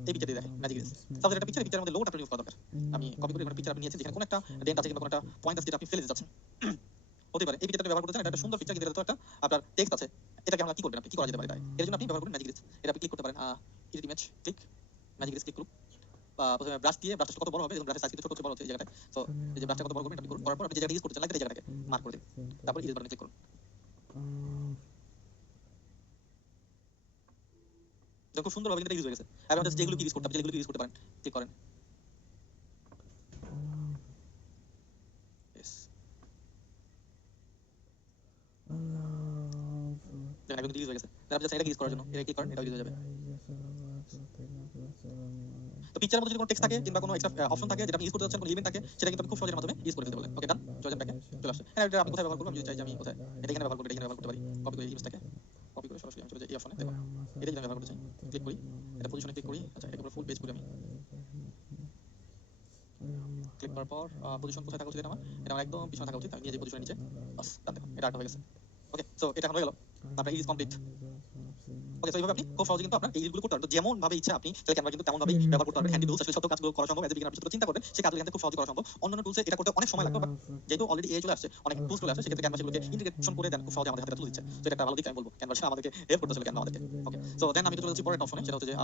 এই পিকচার দিয়ে দেখাই ম্যাজিক ইজ। সাপোজ একটা পিকচার, পিকচারের মধ্যে লোগোটা রিমুভ করা দরকার। আমি কপি করে কোনো পিকচার আপনি নিয়েছেন যেখানে কোনো একটা ডেন্ট আছে কিংবা কোনো একটা পয়েন্ট আছে যেটা আপনি ফেলে দিতে চাচ্ছেন, হতে পারে। এই পিকচারটা ব্যবহার করতে চান, এটা একটা সুন্দর পিকচার, কিন্তু এটা তো একটা আপনার টেক্সট আছে। এটাকে আমরা কি করবেন, আপনি কি করা যেতে পারে এটা, এর জন্য আপনি ব্যবহার করবেন ম্যাজিক ইজ। এটা আপনি ক্লিক করতে পারেন, edit image click, magic is click করুন। প্রথমে ব্রাশ দিয়ে, ব্রাশটা কত বড় হবে, এবং ব্রাশের সাইজ কিন্তু ছোট হচ্ছে বড় হচ্ছে এই জায়গাটায়। সো এই যে ব্রাশটা কত বড় করবেন এটা আপনি করুন। করার পর আপনি যে জায়গাটা ইউজ করতে চান, লাইক এই জায়গাটাকে মার্ক করে দিন। তারপর ইরেজ বাটনে ক্লিক করুন। যখন খুব সুন্দরভাবে কিন্তু ইউজ হয়ে গেছে। এবং হচ্ছে যেগুলো কি ইউজ করতে, যেগুলো ইউজ করতে পারেন ক্লিক করেন। Yes. দেখেন এখন কিন্তু ইউজ হয়ে গেছে। তারপর আপনি জাস্ট এটাকে ইউজ করার জন্য এটা ক্লিক করেন, এটা ইউজ হয়ে যাবে। তো পিকচারের মধ্যে যদি কোনো টেক্সট থাকে কিংবা কোনো এক্সট্রা অপশন থাকে যেটা আপনি ইউজ করতে চাচ্ছেন, কোনো ইভেন্ট থাকে, সেটা কিন্তু আপনি খুব সহজের মাধ্যমে ইউজ করে ফেলতে পারবেন। ওকে, ডান, জয়েন ব্যাকে চলে আসছে। হ্যাঁ, এটা আমি কোথায় ব্যবহার করব, আমি যদি চাই যে আমি কোথায় এটা এখানে ব্যবহার করব, এটা এখানে ব্যবহার করতে পারি। কপি করে ইমেজটাকে কপি করে সরাসরি আমি চলে যাই এই অপশনে। দেখুন এটা যদি আমি ব্যবহার করতে চাই, ক্লিক করি, এটা পজিশনে ক্লিক করি। আচ্ছা, এটাকে পুরো ফুল পেজ করি আমি। ক্লিক করার পর পজিশন কোথায় থাকা উচিত, এটা আমার একদম পিছনে থাকা উচিত। আমি নিয়ে যাই পজিশনের নিচে, বাস, ডান। দেখুন এটা আর্ট হয়ে গেছে। ওকে, সো এটা এখন হয়ে গেল, আপনার ইজ কমপ্লিট। ওকে, সো এইভাবে আপনি খুব সহজে কিন্তু আপনার এই জিনিসগুলো করতে পারবেন। তো যেমন ভাবে ইচ্ছা আপনি তাহলে ক্যানভা কিন্তু তেমন ভাবেই ব্যবহার করতে পারবেন। হ্যান্ডি টুলস আসলে সব কাজগুলো করা সম্ভব। এজ বিগিনার আপনি যতটা চিন্তা করবেন সেই কাজগুলো এখান থেকে খুব সহজে করা সম্ভব। অন্যান্য টুলসে এটা করতে অনেক সময় লাগবে, বাট যেহেতু অলরেডি এ চলে আসছে, অনেক টুলস চলে আসছে, সেক্ষেত্রে ক্যানভা সেগুলোকে ইন্টিগ্রেশন করে দেন খুব সহজে আমাদের হাতে তুলে দিচ্ছে। তো এটা একটা ভালো দিক আমি বলবো, ক্যানভা আমাদেরকে হেল্প করতেছিল, ক্যানভা আমাদেরকে। ওকে, সো দেন আমি চলে যাচ্ছি পরের অপশনে, সেটা হচ্ছে যে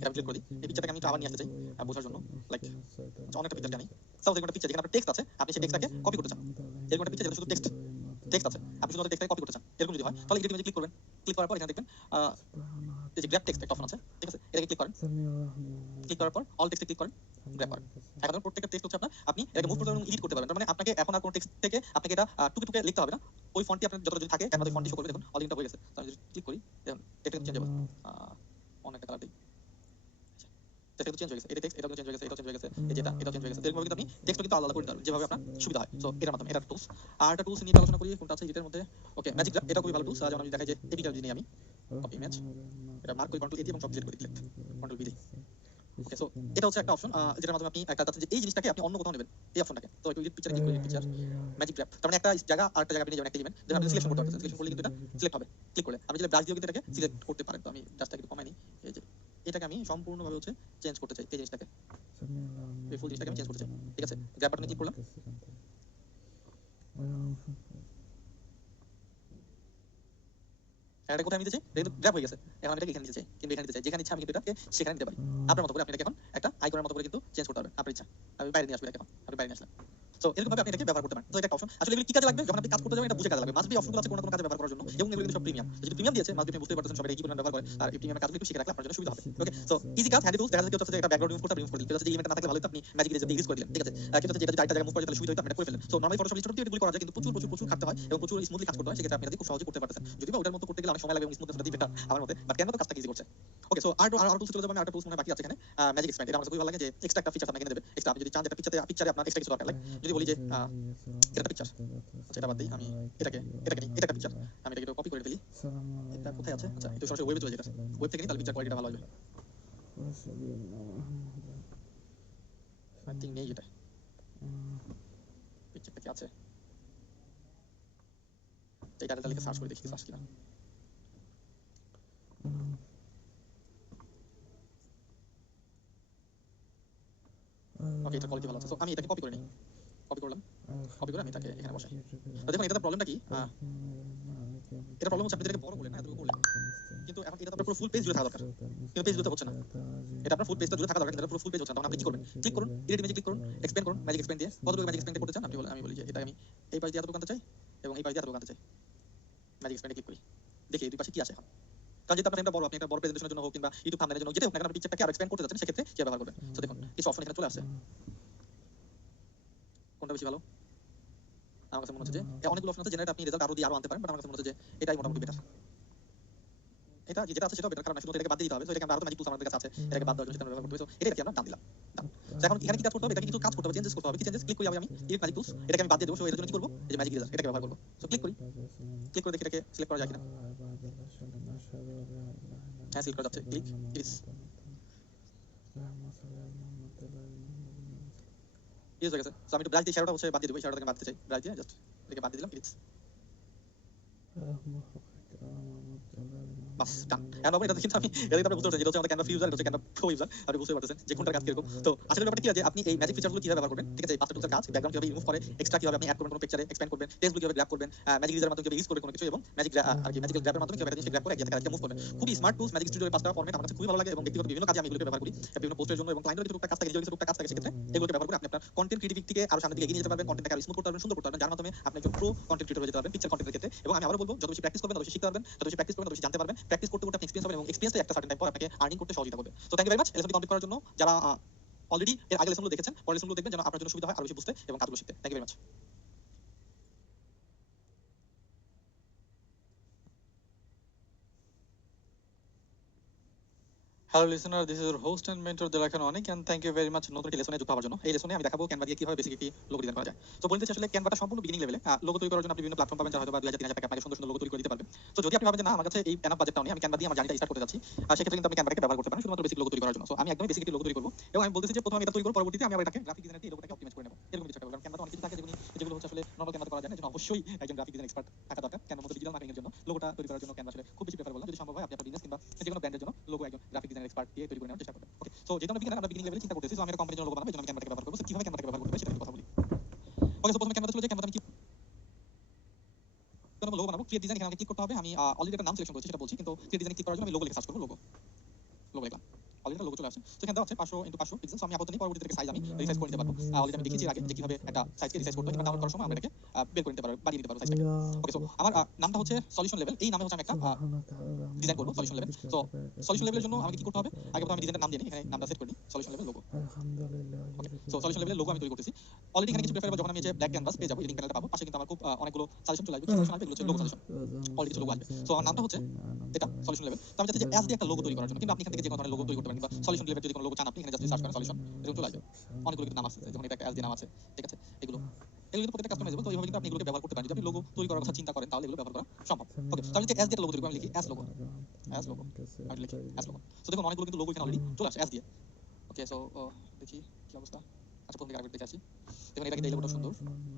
এটা ক্লিক করে দিই। এই পিকচারটাকে আমি একটু আবার নিয়ে আসতে চাই বোঝার জন্য। লাইক অনেকটা পিকচার আমি সাপোজ এরকম একটা পিকচার যেখানে আপনার টেক্সট আছে, আপনি সেই টেক্সটটাকে কপি করতে চান। এরকম একটা পিকচার যেটা শুধু টেক্সট টেক্সট আছে, আপনি শুধু টেক্সটটাকে কপি করতে চান, এরকম যদি হয় তাহলে এডিট ইমেজে ক্লিক করবেন। ক্লিক করার পর এখানে দেখবেন এই যে গ্র্যাব টেক্সট একটা অপশন আছে, ঠিক আছে। এটাকে ক্লিক করেন, ক্লিক করার পর অল টেক্সটে ক্লিক করেন, গ্র্যাব করেন। এখন প্রত্যেকটা টেক্সট হচ্ছে আপনি এটাকে মুভ করতে পারবেন, এডিট করতে পারবেন। তার মানে আপনাকে এখন আর কোন টেক্সট থেকে আপনাকে এটা টুকে টুকে লিখতে হবে না। ওই ফন্টটি আপনার যতটা যদি থাকে ক্যানভাতে ফন্টটি শো করবে। দেখুন অল ইনটা হয়ে গেছে। তো আমি যদি ক্লিক করি, দেখুন এটা চেঞ্জ হবে। অনেকটা কালার দিই, এটা কিন্তু চেঞ্জ হয়ে গেছে। এটা টেক্সট, এটা চেঞ্জ হয়ে গেছে, এটা চেঞ্জ হয়ে গেছে, এই যেটা এটা চেঞ্জ হয়ে গেছে। এরকম কিন্তু আপনি টেক্সট কিন্তু আলাদা করে দিতে পারবেন যেভাবে আপনার সুবিধা হয়। সো এটার মাধ্যমে এটা টুলস। আর একটা টুলস নিয়ে আলোচনা করি, কোনটা আছে এটার মধ্যে। ওকে, ম্যাজিক গ্রাফ, এটা খুবই ভালো টুলস। যেমন আমি দেখাই যে এপিটা যদি নিই আমি, কপি ইমেজ, এটা মার্ক করি কন্ট্রোল এ দিয়ে এবং সব ডিলিট করে দিই, কন্ট্রোল বি দিয়ে। ওকে, সো এটা হচ্ছে একটা অপশন যেটার মাধ্যমে আপনি একটা চাচ্ছেন যে এই জিনিসটাকে আপনি অন্য কোথাও নেবেন, এই অপশনটাকে। তো একটু পিকচারে ক্লিক করি, পিকচার ম্যাজিক গ্রাফ, তার মানে একটা জায়গা আরেকটা জায়গা আপনি নিয়ে যাবেন, একটা এলিমেন্ট যেটা আপনি সিলেকশন করতে পারবেন। সিলেকশন করলে কিন্তু এটা সিলেক্ট হবে। ক্লিক করলে আমি যদি ব্রাশ দিয়ে কিন্তু এটাকে সিলেক্ট করতে পারেন। তো আমি ব্রাশটাকে একটু কমাই নিই, এই যে এটাকে আমি সম্পূর্ণভাবে হচ্ছে চেঞ্জ করতে চাই, এই জিনিসটাকে, এই ফুল জিনিসটাকে আমি চেঞ্জ করতে চাই, ঠিক আছে। গ্র্যাব বাটনে ক্লিক করলাম, এটা কোথায় নিতে চাই, এটা কিন্তু গ্র্যাব হয়ে গেছে। এখন আমি এটাকে এখানে নিতে চাই, কিন্তু এখানে নিতে চাই, যেখানে ইচ্ছা আমি কিন্তু এটাকে সেখানে নিতে পারি। আপনার মতো করে আপনি এটাকে এখন একটা আইকনের মতো করে কিন্তু চেঞ্জ করতে পারবেন আপনার ইচ্ছা। আমি বাইরে নিয়ে আসবো এটাকে, এখন আপনি বাইরে নিয়ে আসলেন। সো সো এরকম ভাবে আপনি এটাকে ব্যবহার করতে পারেন। তো এটা একটা অপশন। আসলে এগুলো কি কাজে লাগবে? যখন আপনি কাজ করতে যাবেন এটা বুঝে কাজে লাগবে। মাস্ট বি অপশনগুলো আছে কোনো না কোনো কাজে ব্যবহার করার জন্য এবং এগুলো কিন্তু সব প্রিমিয়াম। যদি প্রিমিয়াম দিয়েছে মাস্ট বি আপনি বুঝতেই পারতেছেন সবাই কি পরিমাণ ব্যবহার করে। আর এই প্রিমিয়ামের কাজগুলো একটু শিখে রাখলে আপনার জন্য সুবিধা হবে। ওকে, সো ইজি কাজ, হ্যান্ডি টুলস। দেখা যাচ্ছে কেউ চাচ্ছে যে একটা ব্যাকগ্রাউন্ড রিমুভ করতে রিমুভ করে দিলেন। কেউ চাচ্ছে যে এলিমেন্ট না থাকলে ভালো হতো আপনি ম্যাজিক ইরেজার দিয়ে ইরেজ করে দিলেন। ঠিক আছে, কেউ চাচ্ছে যে এটা যদি আরেকটা জায়গায় মুভ করে তাহলে সুবিধা হতো আপনি এটা করে ফেলেন। সো নরমালি ফটোশপ ইনস্টল দিয়ে এগুলো করা যায় কিন্তু প্রচুর খাটতে হয় এবং প্রচুর স্মুথলি কাজ করতে হয়। সেক্ষেত্রে আপনি এটা খুব সহজে করতে পারতেছেন। যদিও বা ওটার মতো করতে গেলে অনেক সময় লাগে এবং স্মুথনেসটা দিবে বেটার আমার মতে, বাট ক্যানভা তো কাজটা ইজি করছে। ওকে, সো আর টুলস চলে যাবেন। আরেকটা টুলস মনে বাকি আছে এখানে, ম্যাজিক এক্সপ্যান্ড। এটা আমার কাছে খুবই ভালো লাগে যে এক্সট্রা একটা ফিচার আপনাকে এনে দেবে। এক্সট্রা আপনি যদি চান যে একটা পিকচারে আপনার এক্সট্রা কিছু দরকার লাগে, যদি বলি যে এটা একটা পিকচার, আচ্ছা এটা বাদ দিই, আমি এটাকে নিই, এটা একটা পিকচার, আমি এটাকে কপি করে ফেলি। এটা কোথায় আছে? আচ্ছা এটা সরাসরি ওয়েবে চলে যেতে, ওয়েব থেকে নিই তাহলে পিকচার কোয়ালিটিটা ভালো হবে। আই থিংক নেই এটা, পিকচারটা কি আছে? এই ডাটাটা লিখে সার্চ করে দেখি সার্চ কিনা। ওকে, এটা কোয়ালিটি ভালো আছে। সো আমি এটাকে কপি করে নিই, কপি করলাম, কপি করে আমি এটাকে এখানে বসাই। তো দেখুন এটাতে প্রবলেমটা কি, এটা প্রবলেম হচ্ছে আপনি এটাকে বড় করলেন না, এতটুকু করলেন, কিন্তু এখন এটা তো আপনার পুরো ফুল পেজ জুড়ে থাকা দরকার, কিন্তু পেজ জুড়ে হচ্ছে না। এটা আপনার ফুল পেজটা জুড়ে থাকা দরকার, কিন্তু এটা পুরো ফুল পেজ হচ্ছে না। তখন আপনি কি করবেন? ক্লিক করুন, এডিট ইমেজে ক্লিক করুন, এক্সপ্যান্ড করুন, ম্যাজিক এক্সপ্যান্ড দিয়ে কতটুকু ম্যাজিক এক্সপ্যান্ড করতে চান আপনি বলেন। আমি বলি যে এটা আমি এই পাশ দিয়ে এতটুকু আনতে চাই এবং এই পাশ দিয়ে এতটুকু আনতে চাই। ম্যাজিক এক্সপ্যান্ডে ক্লিক করি, দেখি এই দুই পাশে কি আসে এখন। কারণ যেহেতু আপনার ফ্রেমটা বড়, আপনি একটা বড় প্রেজেন্টেশনের জন্য হোক কিংবা ইউটিউব থাম্বনেলের জন্য যেটা হোক না কেন, আপনি পিকচারটাকে আরো এক্সপ্যান্ড করতে যাচ্ছেন, সেক্ষেত্রে কি ব্যবহার করবেন? তো দেখুন কিছু অপশন এখানে চলে আসছে, কোনটা বেশি ভালো? আমার কাছে মনে হচ্ছে যে অনেকগুলো অপশন আছে, জেনারেট আপনি রেজাল্ট আরো আনতে পারেন, বাট আমার কাছে মনে হচ্ছে যে এটাই মোটামুটি বেটার। এটা যেটা আছে সেটাও বেটার, কারণ শুধু এটাকে বাদ দিয়ে দিতে হবে। সো এটাকে আমরা আরো ম্যাজিক টুলস আমাদের কাছে আছে, এটাকে বাদ দেওয়ার জন্য সেটা আমরা ব্যবহার করতে হবে। সো এটাকে আমরা ডান দিলাম, ডান। সো এখন এখানে কি কাজ করতে হবে? এটাকে কিছু কাজ করতে হবে, চেঞ্জেস করতে হবে। কি চেঞ্জেস? ক্লিক করি আমি এডিট ম্যাজিক টুলস, এটাকে আমি বাদ দিয়ে দেবো। সো এর জন্য কি করব? এই যে ম্যাজিক ইরেজার, এটাকে ব্যবহার করব। সো ক্লিক করি, ক্লিক করে দেখি এটাকে সিলেক্ট করা যায় কিনা। হ্যাঁ সিলেক্ট করা যাচ্ছে, ক্লিক ইরেজ, ইরেজ হয়ে গেছে। সো আমি একটু ব্রাশ দিয়ে শ্যাডোটা হচ্ছে বাদ দিয়ে দেবো, শ্যাডোটাকে বাদ দিতে চাই, ব্রাশ দিয়ে জাস্ট এটাকে বাদ দিয়ে দিলাম, ইরেজ, বাস ডান। এখন বাবা এটা কিন্তু আমি এটা কিন্তু আপনি বুঝতে পারছেন যেটা হচ্ছে আমাদের ক্যানভা ফ্রি ইউজার, এটা হচ্ছে ক্যানভা প্রো ইউজার। আপনি বুঝতে পারতেছেন যে কোনটার কাজ কিরকম। তো আসলে ব্যাপারটা কি আছে, আপনি এই ম্যাজিক ফিচারগুলো কিভাবে ব্যবহার করবেন, ঠিক আছে? এই পাঁচটা টুলসের কাজ, ব্যাকগ্রাউন্ড কিভাবে রিমুভ করে, এক্সট্রা কিভাবে আপনি অ্যাড করবেন কোনো পিকচারে, এক্সপ্যান্ড করবেন, টেক্সটগুলো কিভাবে গ্র্যাব করবেন, ম্যাজিক ইরেজারের মাধ্যমে কিভাবে ইউজ করবেন কোনো কিছু, এবং ম্যাজিক্যাল গ্র্যাবের মাধ্যমে কিভাবে একটা জিনিস গ্র্যাব করে একই জায়গায় মুভ করবেন। খুবই স্মার্ট টুলস, ম্যাজিক স্টুডিওর পাঁচটা ফরম্যাট আমার কাছে খুবই ভালো লাগে এবং ব্যক্তিগত বিভিন্ন কাজে আমি এগুলোকে ব্যবহার করি, বিভিন্ন পোস্টের জন্য এবং ক্লায়েন্টের কিছু টুকটাক কাজ থাকে, নিজের কিছু টুকটাক কাজ থাকে, সেক্ষেত্রে এগুলোকে ব্যবহার করে আপনি আপনার কন্টেন্ট ক্রিয়েটিভিটিকে আরো সামনের দিকে এগিয়ে নিয়ে যেতে পারবেন, কন্টেন্টটাকে আরো স্মুথ করতে পারবেন, সুন্দর করতে পারবেন, যার মাধ্যমে আপনি একজন প্রো কন্টেন্ট ক্রিয়েটর হয়ে যেতে পারবেন পিকচার কন্টেন্টের ক্ষেত্রে। এবং আমি আবারো বলবো যত বেশি প্র্যাকটিস করবেন তত বেশি শিখতে পারবেন, যত বেশি প্র্যাকটিস করবেন তত বেশি জানতে পারবেন। প্র্যাকটিস করতে করতে আপনি এক্সপেরিয়েন্স পাবেন এবং এক্সপেরিয়েন্সটা একটা সার্টেন টাইম পর আপনাকে আর্নিং করতে সহযোগিতা করবে। So thank you very much লেসনটি কমপ্লিট করার জন্য। যারা অলরেডি এর আগে লেসনগুলো দেখেছেন, পরের লেসনগুলো দেখবেন যেন আপনার জন্য সুবিধা হয় আরো বেশি বুঝতে এবং কাজগুলো শিখতে। Thank you very much. Hello listener, this is your host and mentor Delakhan Anik, and thank you very much নতুন একটি লেসনে যুক্ত হওয়ার জন্য। এই লেসনে আমি দেখাবো ক্যানভা দিয়ে কিভাবে বেসিক একটি লোগো ডিজাইন করা যায়। তো বলতে আসলে ক্যানভাটা সম্পূর্ণ বিগিনিং লেভেলে। লোগো তৈরি করার জন্য আপনি বিভিন্ন প্ল্যাটফর্ম পাবেন, যারা হয়তো বা 2000-3000 টাকা আপনাকে সুন্দর সুন্দর লোগো তৈরি করে দিতে পারবে। তো যদি আপনি ভাবেন যে না আমার কাছে এই এনাফ বাজেটটাও নেই, আমি ক্যানভা দিয়ে আমার জার্নিটা স্টার্ট করতে যাচ্ছি, সেক্ষেত্রে কিন্তু আপনি ক্যানভাটাকে ব্যবহার করতে পারেন শুধুমাত্র বেসিক লোগো তৈরি করার জন্য। সো আমি একদমই বেসিক একটি লোগো তৈরি করবো এবং আমি বলতেছি যে প্রথমে আমি এটা তৈরি করব, পরবর্তীতে আমি আবার এটাকে গ্রাফিক ডিজাইনার দিয়ে লোগোটাকে অপটিমাইজ করে নেব, এরকম কিছু একটা। কারণ ক্যানভাতে অনেক কিছু থাকে যেগুলো হচ্ছে আসলে নরমাল ক্যানভাতে করা যায় না, এজন্য অবশ্যই একজন গ্রাফিক ডিজাইন এক্সপার্ট থাকা দরকার। ক্যানভার মতো ডিজিটাল মার্কেটিং এর জন্য লোগোটা তৈরি করার জন্য ক্যানভা আসলে খুব বেশি প্রেফার করলাম। যদি সম্ভব হয় আপনি আপনার বিজনেস কিংবা যে কোনো ব্র্যান্ডের জন্য লোগো একজন গ্রাফিক ডিজাইনার এক্সপার্ট দিয়ে তৈরি করে নেওয়ার চেষ্টা করবেন। ওকে, সো যেহেতু আমরা বিগিনিং লেভেলে চিন্তা করতেছি, সো আমি একটা কোম্পানির জন্য লোগো বানাবো, এজন্য আমি ক্যানভাটাকে ব্যবহার করব। সো কিভাবে ক্যানভাটাকে ব্যবহার করতে হবে সেটা নিয়ে কথা বলি। ওকে, সো প্রথমে ক্যানভাতে চলে যাই। ক্যানভাতে আমি কি লোগো বানাবো? ক্রিয়েট ডিজাইন, এখানে আমাকে ক্লিক করতে হবে। আমি অলরেডি একটা নাম সিলেকশন করেছি সেটা বলছি, কিন্তু ক্রিয়েট ডিজাইনে ক্লিক করার জন্য আমি লোগো লিখে সার্চ করব। লোগো লিখলাম, অলরেডি লোগো চলে আসে। তো এখানে দেওয়া আছে 500x500 পিক্সেল। আমি আপাতত পরবর্তীতে এটাকে সাইজ আমি রিসাইজ করে নিতে পারবো। অলরেডি আমি দেখেছি এর আগে যে কিভাবে একটা সাইজকে রিসাইজ করতে হয়, কিংবা ডাউনলোড করার সময় আমরা এটাকে বের করে নিতে পারবো, বাড়িয়ে নিতে পারবো সাইজটাকে। ওকে, সো আমার নামটা হচ্ছে সলিউশন লেভেল। এই নামে হচ্ছে আমি একটা ডিজাইন করব, সলিউশন লেভেল। সো সলিউশন লেভেলের জন্য আমাকে কি করতে হবে? আগে প্রথমে আমি ডিজাইনের নাম দিয়ে নিই, এখানে নামটা সেট করে নিই, সলিউশন লেভেল লোগো। ওকে, সো সলিউশন লেভেলের লোগো আমি তৈরি করতেছি। অলরেডি এখানে কিছু প্রেফারেবল, যখন আমি যে ব্ল্যাক ক্যানভাস পেয়ে যাবো, এই লিংক প্যানেলটা পাবো, পাশে কিন্তু আমার খুব অনেকগুলো সাজেশন চলে আসবে। কি সাজেশন আসবে? এগুলো হচ্ছে লোগো সাজেশন, অলরেডি কিছু লোগো আসবে। সো আমার নামটা হচ্ছে এটা সলিউশন লেভেল। তো আমি চাচ্ছি যে অ্যাজ দিয়ে একটা লোগো তৈরি করার জন্য, কিন্তু আপনি এখান থেকে যে কোনো ধরনের লোগো তৈরি করতে পারেন, কিংবা সলিউশন লেভেল যদি কোনো লোগো চান আপনি এখানে জাস্ট সার্চ করেন সলিউশন, এরকম চলে আসবে। অনেকগুলো কিন্তু নাম আছে, যেমন এটা একটা অ্যাজ দিয়ে নাম আছে, ঠিক আছে? এগুলো কিন্তু প্রত্যেকটা কাস্টমাইজেবল। তো এইভাবে কিন্তু আপনি এগুলোকে ব্যবহার করতে পারেন। যদি আপনি লোগো তৈরি করার কথা চিন্তা করেন তাহলে এগুলো ব্যবহার করা সম্ভব। ওকে, তো আমি যদি অ্যাজ দিয়ে লোগো তৈরি করি, আমি লিখি অ্যাজ লোগো, অ্যাজ লোগো, আমি লিখি অ্যাজ লোগো। তো দেখুন অনেকগুলো কিন্তু লোগো এখানে অলরেডি চলে আসে অ্যাজ দিয়ে। ওকে, সো দেখি কি অবস্থা। আচ্ছা, প্রথম থেকে আরেকবার দেখে আসি। দেখুন এটা কিন্তু এই লোগোটা সুন্দর,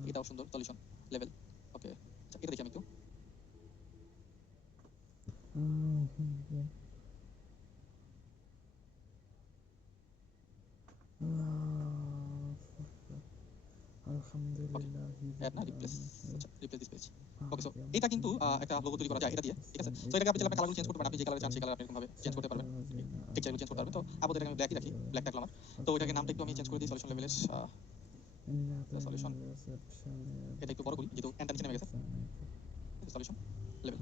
এটাও সুন্দর, সলিউশন লেভেল। ওকে, আচ্ছা এটা দেখি আমি একটু। অ্যাড না রিপ্লেস, আচ্ছা replace this page. Okay, so এটা কিন্তু একটা লোগো তৈরি করা যায় এটা দিয়ে, ঠিক আছে? সো এটাকে আপনি চাইলে কালারগুলো চেঞ্জ করতে পারেন, আপনি যে কালারে চান সেই কালার আপনি এরকম ভাবে চেঞ্জ করতে পারবেন, টেক্সচারগুলো চেঞ্জ করতে পারবেন। তো আপাতত এটাকে আমি ব্ল্যাকই রাখি, ব্ল্যাক রাখলাম। তো এটাকে নামটা একটু আমি চেঞ্জ করে দিই সলিউশন লেভেলের সলিউশন এটা একটু বড় করি যেহেতু এন্ড নিচে নেমে গেছে সলিউশন লেভেল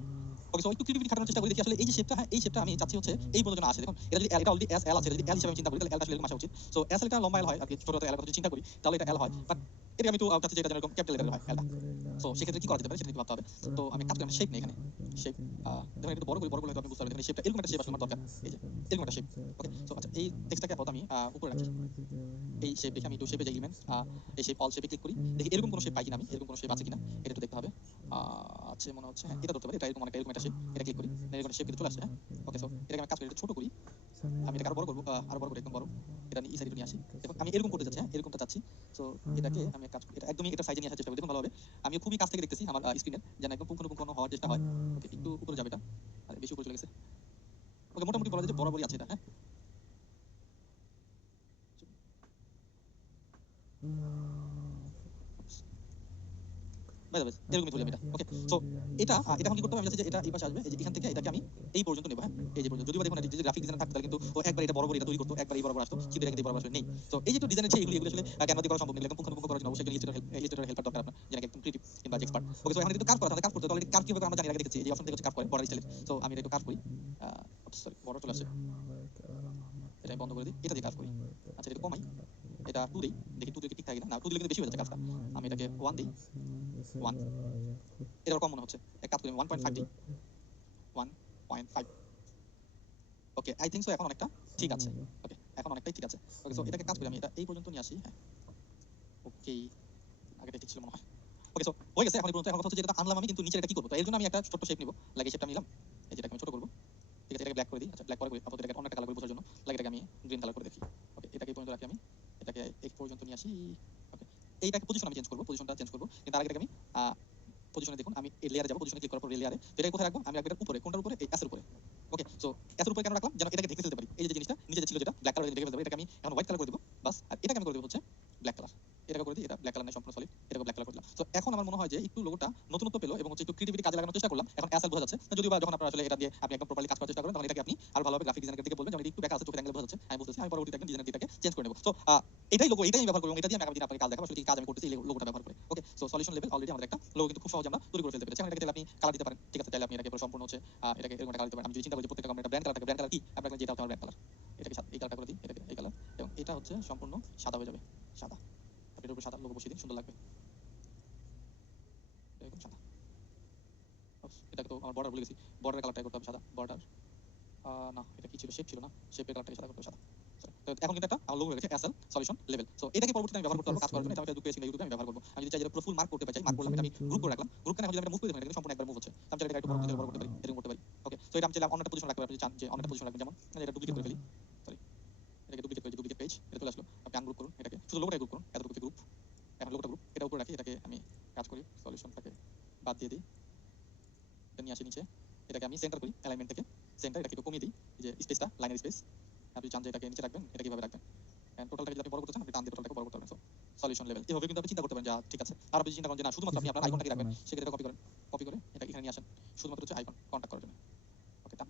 ওকে সো একটু ক্রিয়েটিভিটি খাটানোর চেষ্টা করি দেখি আসলে এই যে শেপটা হ্যাঁ এই শেপটা আমি চাচ্ছি হচ্ছে এই পর্যন্ত না আসে দেখুন এটা যদি এটা অলরেডি এস এল আছে যদি এল হিসেবে আমি চিন্তা করি তাহলে এলটা আসলে এরকম আসা উচিত সো এস এলটা লম্বা এল হয় আর কি ছোট এল কথা যদি চিন্তা করি তাহলে এটা এল হয় বাট এটা আমি একটু চাচ্ছি যে এটা যেন এরকম ক্যাপিটাল লেটার হয় এলটা সো সেক্ষেত্রে কি করা যেতে পারে সেটা একটু ভাবতে হবে তো আমি কাজ করি আমি শেপ নেই এখানে শেপ দেখুন একটু বড় করে হয়তো আপনি বুঝতে পারবেন শেপটা এরকম একটা শেপ আসলে আমার দরকার এই যে এরকম একটা শেপ ওকে সো আচ্ছা এই টেক্সটটাকে আপাতত আমি উপরে রাখি এই শেপ দেখে আমি একটু শেপে যাই এলিমেন্ট এই শেপ অল শেপে ক্লিক করি দেখি এরকম কোনো শেপ পাই কিনা আমি এরকম কোনো শেপ আছে কিনা এটা একটু দেখতে হবে আছে মনে হচ্ছে হ্যাঁ এটা ধরতে পারি এটা এরকম অনেকটা এরকম একটা শেপ এটা ক্লিক করি এরকম শেপ কিন্তু চলে আসছে হ্যাঁ ওকে সো এটাকে আমি কাজ করি এটা ছোট করি আমি এটাকে আরো বড় করবো আরো বড় করে একদম বড় এটা এই সাইডে নিয়ে আসি এবং আমি এরকম করতে চাচ্ছি হ্যাঁ এরকমটা চাচ্ছি সো এটাকে আমি কাজ করি এটা একদমই এটা সাইজে নিয়ে আসার চেষ্টা করি দেখুন ভালোভাবে আমি খুবই কাছ থেকে দেখতেছি আমার স্ক্রিনে যেন একদম পুঙ্খানুপুঙ্খানু হওয়ার চেষ্টা হয় ওকে একটু উপরে যাবে এটা আরে বেশি উপরে চলে গেছে ওকে মোটামুটি বলা যায় যে বরাবরই আছে এটা হ্যাঁ বাই এরকমই তুলি আমি এটা ওকে সো এটা এটা এখন কি করতে হবে আমি চাচ্ছি যে এটা এই পাশে আসবে এই যে এখান থেকে এটাকে আমি এই পর্যন্ত নেব হ্যাঁ এই যে পর্যন্ত যদিও দেখুন যদি গ্রাফিক ডিজাইন থাকতো তাহলে কিন্তু ও একবার এটা বরাবর এটা তৈরি করতো একবার এই বরাবর আসতো কিন্তু এটা কিন্তু বরাবর আসলে নেই সো এই যে একটু ডিজাইনের আছে এগুলো আসলে ক্যানভা দিয়ে করা সম্ভব নেই এরকম পুঙ্খানুপুঙ্খ করার জন্য অবশ্যই ইলাস্ট্রেটর হেল্পার দরকার আপনার যেটা একদম ক্রিয়েটিভ কিংবা এক্সপার্ট ওকে সো এখন কিন্তু কাজ করা তাহলে কাজ করতে অলরেডি কাজ কিভাবে আমরা জানি আগে দেখেছি এই যে অপশন থেকে হচ্ছে কাজ করে বর্ডার স্টাইল সো আমি এটা একটু কাজ করি সরি বড় চলে আসছে এটা আমি বন্ধ করে দিই এটা দিয়ে কাজ করি আচ্ছা এটা কমাই এটা 2 দেই দেখি 2 দিয়ে ঠিক থাকে না 2 দিলে কিন্তু বেশি হয়ে যাচ্ছে কাজটা আমি এটাকে 1 দিই 1 এটা কম মনে হচ্ছে এক কাজ করি 1.5 দিই 1.5 ওকে আই থিংক সো এখন অনেকটা ঠিক আছে ওকে এখন অনেকটাই ঠিক আছে ওকে সো এটাকে কাজ করি আমি এটা এই পর্যন্ত নিয়ে আসি হ্যাঁ ওকে আগেটা ঠিক ছিল মনে হয় ওকে সো হয়ে গেছে এখন এই পর্যন্ত এখন কথা হচ্ছে যেটা আনলাম আমি কিন্তু নিচে এটা কি করব তো এর জন্য আমি একটা ছোট শেপ নিব লাগে শেপটা নিলাম এই যেটাকে আমি ছোট করব ঠিক আছে এটাকে ব্ল্যাক করে দিই আচ্ছা ব্ল্যাক করে আপাতত এটাকে অন্য একটা কালার করে বোঝার জন্য লাগে এটাকে আমি গ্রিন কালার করে দেখি ওকে এটাকে এই পর্যন্ত রাখি আমি এটাকে এই পর্যন্ত নিয়ে আসি ওকে এইটাকে পজিশন আমি চেঞ্জ করব পজিশনটা চেঞ্জ করব কিন্তু তার আগে এটাকে আমি পজিশনে দেখুন আমি এই লেয়ারে যাব পজিশনে ক্লিক করার পর লেয়ারে তো এটাকে কোথায় রাখবো আমি রাখবো এটার উপরে কোনটার উপরে এই এস এর উপরে ওকে সো এস এর উপরে কেন রাখলাম যেন এটাকে ঢেকে ফেলতে পারি এই যে জিনিসটা নিচে যে ছিল যেটা ব্ল্যাক কালার ঢেকে ফেলতে পারি এটাকে আমি এখন হোয়াইট কালার করে দেব বাস আর এটাকে আমি করে দেব হচ্ছে ব্ল্যাক কালার এটাকে করে দিই এটা ব্ল্যাক কালার না সম্পূর্ণ সলিড এটাকে ব্ল্যাক কালার করে দিলাম তো এখন আমার মনে হয় যে একটু লোগোটা নতুনত্ব পেলো এবং হচ্ছে একটু ক্রিয়েটিভিটি কাজে লাগানোর চেষ্টা করলাম এখন এসএল বোঝা যাচ্ছে যদিও বা যখন আপনারা আসলে এটা দিয়ে আপনি একদম প্রপারলি কাজ করার চেষ্টা করেন তখন এটাকে আপনি আরো ভালোভাবে গ্রাফিক ডিজাইনের দিকে বলবেন যেমন একটু ব্যাক আছে চোখের অ্যাঙ্গেল বোঝা যাচ্ছে আমি বুঝতেছি আমি পরবর্তীতে একদম ডিজাইনের দিকটাকে চেঞ্জ করে নেব সো এটাই লোগো এটাই আমি ব্যবহার করব এবং এটা দিয়ে আমি আগামী দিনে আপনাকে কাজ দেখাবো আসলে কি কাজ আমি করতেছি এই লোগোটা ব্যবহার করে okay so solution level already আমাদের একটা লোগো কিন্তু খুব সহজে আমরা তৈরি করে ফেলতে পেরেছি এখন এটাকে আপনি কালার দিতে পারেন ঠিক আছে তাহলে আপনি এটাকে পুরো সম্পূর্ণ হচ্ছে এটাকে এরকম একটা কালার দিতে পারেন আমি যদি চিন্তা করি যে প্রত্যেকটা কোম্পানি একটা ব্র্যান্ড কালার থাকে ব্র্যান্ড কালার কি আপনার যেটা হচ্ছে আমার ব্র্যান্ড কালার এটাকে এই কালারটা করে দিই এটাকে এই কালার এবং এটা হচ্ছে সম্পূর্ণ সাদা হয়ে যাবে সাদা আপনি এর উপর সাদা লোগো বসিয়ে দিন সুন্দর লাগবে এরকম সাদা এটাকে তো আমার বর্ডার ভুলে গেছি বর্ডারের কালারটা করতে হবে সাদা বর্ডার না এটা কি ছিল শেপ ছিল না শেপের কালারটাকে সাদা করতে হবে সাদা তো এখন কিন্তু একটা লোগো হয়ে গেছে এসএল সলিউশন লেভেল সো এটাকে পরবর্তীতে আমি ব্যবহার করতে পারবো কাজ করার জন্য এটা আমি ফেসবুক পেজ কিংবা ইউটিউবে আমি ব্যবহার করব আমি যদি চাই যে পুরো ফুল মার্ক করতে পারি মার্ক করলাম এটা আমি গ্রুপ করে রাখলাম গ্রুপ কেন যদি আমি মুভ করে দেখুন এটা কিন্তু সম্পূর্ণ একবার মুভ হচ্ছে আমি চাইলে এটা একটু বড় করতে পারি এরকম করতে পারি ওকে সো এটা আমি চাইলে অন্যটা পজিশন রাখতে পারি আপনি চান যে অন্যটা পজিশন রাখবেন যেমন এটা ডুপ্লিকেট করে ফেলি সরি এটাকে ডুপ্লিকেট পেজ এটা চলে আসলো আপনি আনগ্রুপ করুন এটাকে শুধু লোগোটাই গ্রুপ করুন এতটুকু গ্রুপ এখন লোগোটা গ্রুপ এটা উপরে রাখি এটাকে আমি কাজ করি সলিউশনটাকে বাদ দিয়ে দিই এটা নিয়ে আসি নিচে এটাকে আমি সেন্টার করি অ্যালাইনমেন্ট থেকে সেন্টার এটাকে একটু কমিয়ে দিই যে স্পেসটা লাইনের স্পেস আপনি চান যে এটাকে নিচে রাখবেন এটা কিভাবে রাখবেন এন্ড টোটালটাকে যদি আপনি বড় করতে চান আপনি টান দিয়ে টোটালটাকে বড় করতে পারবেন সো সলিউশন লেভেল এভাবে কিন্তু আপনি চিন্তা করতে পারেন যে ঠিক আছে আর আপনি চিন্তা করেন যে না শুধুমাত্র আপনি আপনার আইকনটাকে রাখবেন সেক্ষেত্রে কপি করে এটা এখানে নিয়ে আসেন শুধুমাত্র হচ্ছে আইকন কন্টাক্ট করার জন্য ওকে টান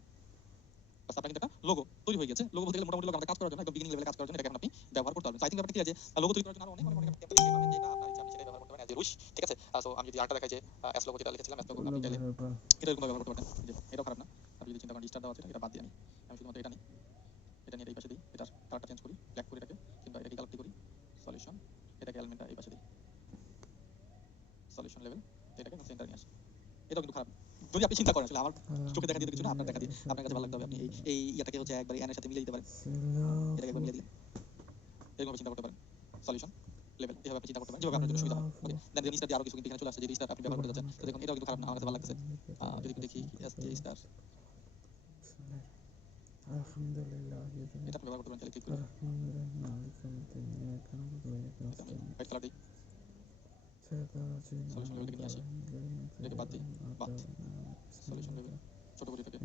বাস আপনার কিন্তু একটা লোগো তৈরি হয়ে গেছে লোগো বলতে গেলে মোটামুটি লোগো আমাদের কাজ করার জন্য একদম বিগিনিং লেভেলে কাজ করার জন্য এটাকে এখন আপনি ব্যবহার করতে পারবেন আই থিংক ব্যাপারটা কি আছে লোগো তৈরি করার জন্য আরো অনেক অনেক অনেক আপনি পাবেন যেটা আপনার ইচ্ছা আপনি সেটা ব্যবহার করতে পারেন এজ এ রুশ ঠিক আছে সো আমি যদি আরটা দেখাই যে এস লোগো যেটা লিখেছিলাম এস লোগো আপনি চাইলে এটা এরকম ব্যবহার করতে পারেন যে এটাও খারাপ না আপনি যদি চিন্তা করেন স্টার দেওয়া আছে এটা বাদ দিয়ে আমি শুধুমাত্র এটা নিই এটা নিয়ে এই পাশে দিই এটার কালারটা চেঞ্জ করি ব্ল্যাক করি এটাকে কিংবা এটাকে কালারটি করি সলিউশন এটাকে এলিমেন্টটা এই পাশে দিই সলিউশন লেভেল এটাকে সেন্টার নিয়ে আসি এটাও কিন্তু খারাপ যদি আপনি চিন্তা করেন আসলে আমার চোখে দেখা দিয়ে কিছু না আপনার দেখা দিয়ে আপনার কাছে ভালো লাগতে হবে আপনি এই ইয়াটাকে হচ্ছে একবার এর সাথে মিলিয়ে দিতে পারেন এটাকে একবার মিলিয়ে দিলেন এরকম চিন্তা করতে পারেন সলিউশন লেভেল এভাবে আপনি চিন্তা করতে পারেন যেভাবে আপনার জন্য সুবিধা হয় ওকে দেন যদি স্টার দিয়ে আরো কিছু কিন্তু এখানে চলে আসছে যে স্টার আপনি ব্যবহার করতে যাচ্ছেন তো দেখুন এটাও কিন্তু খারাপ না আমার কাছে ভালো লাগতেছে যদি একটু দেখি এস জে স্টার এটা আপনি ব্যবহার করতে পারেন ক্লিক করে হোয়াইট কালার দিই সলিউশন লেভেল থেকে নিয়ে আসি এটাকে বাদ দিই বাদ সলিউশন লেভেল ছোট করি এটাকে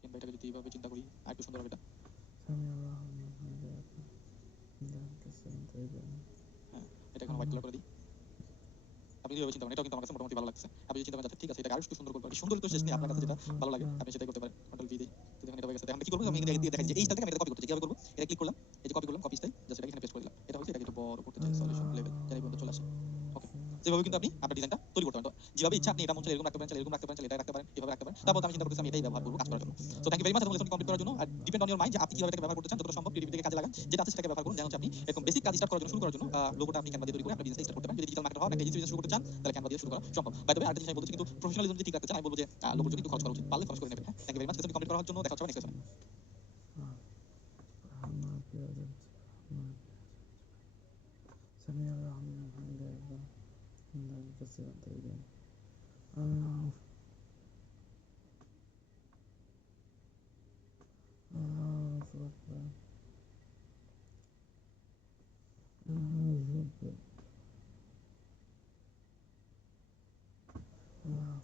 কিংবা এটাকে যদি এইভাবে চিন্তা করি আর একটু সুন্দর হবে এটা হ্যাঁ এটা এখন হোয়াইট কালার করে দিই আপনি যেভাবে চিন্তা করেন এটাও কিন্তু আমার কাছে মোটামুটি ভালো লাগছে আপনি যদি চিন্তা করেন ঠিক আছে এটা আরো একটু সুন্দর করতে পারি সুন্দর তো শেষ নেই আপনার কাছে যেটা ভালো লাগে আপনি সেটাই করতে পারেন কন্ট্রোল ভি দিই যদি এখন এটা হয়ে গেছে। তো এখন কি করব আমি এখানে দিয়ে দেখাই যে এই স্টাইলটাকে আমি এটা কপি করতে চাই। কিভাবে করব? এটা ক্লিক করলাম, এই যে কপি করলাম, কপি স্টাইল জাস্ট এটা এখানে পেস্ট করে দিলাম। এটা হচ্ছে এটাকে একটু বড় করতে চাই সলিউশন লেভেল যেন এই পর্যন্ত চলে আসে। ওকে, যেভাবে কিন্তু আপনি আপনার ডিজাইনটা তৈরি করতে পারেন। তো যেভাবে ইচ্ছা আপনি এটা মন চাইলে এরকম রাখতে পারেন, চাইলে এরকম রাখতে পারেন, চাইলে এটা রাখতে পারেন, এভাবে রাখতে পারেন। তারপর আমি চিন্তা করতেছি আমি এটাই ব্যবহার করব কাজ করার জন্য। So thank you very much এতক্ষণ লেসনটি কমপ্লিট করার জন্য। আর ডিপেন্ড অন ইওর মাইন্ড যে আপনি কিভাবে এটাকে ব্যবহার করতে চান, যতটা সম্ভব ক্রিয়েটিভিটিকে কাজে লাগান, যেটা আছে সেটাকে ব্যবহার করুন। যেন হচ্ছে আপনি এরকম বেসিক কাজ স্টার্ট করার জন্য শুরু করার জন্য লোগোটা আপনি ক্যানভা দিয়ে তৈরি করে আপনার বিজনেস স্টার্ট করতে পারেন। যদি ডিজিটাল মার্কেটার হন, একটা বিজনেস শুরু করতে চান, তাহলে ক্যানভা দিয়ে শুরু করা সম্ভব। বাই দ্য ওয়ে আরেকটা জিনিস আমি বলতেছি কিন্তু প্রফেশনালিজম যদি ঠিক রাখতে চান আমি বলব যে লোগোর জন্য একটু খরচ করা উচিত। পারলে খরচ করে নেবেন। হ্যাঁ, থ্যাংক ইউ ভেরি মাচ লেসনটি কমপ্লিট করার জন্য। দেখা হচ্ছে নেক্সট লেসনে। سميع الرحمن الحمد لله حمدا كثيرا طيبا الله أكبر الله أكبر الله سميع الرحمن الله أكبر الله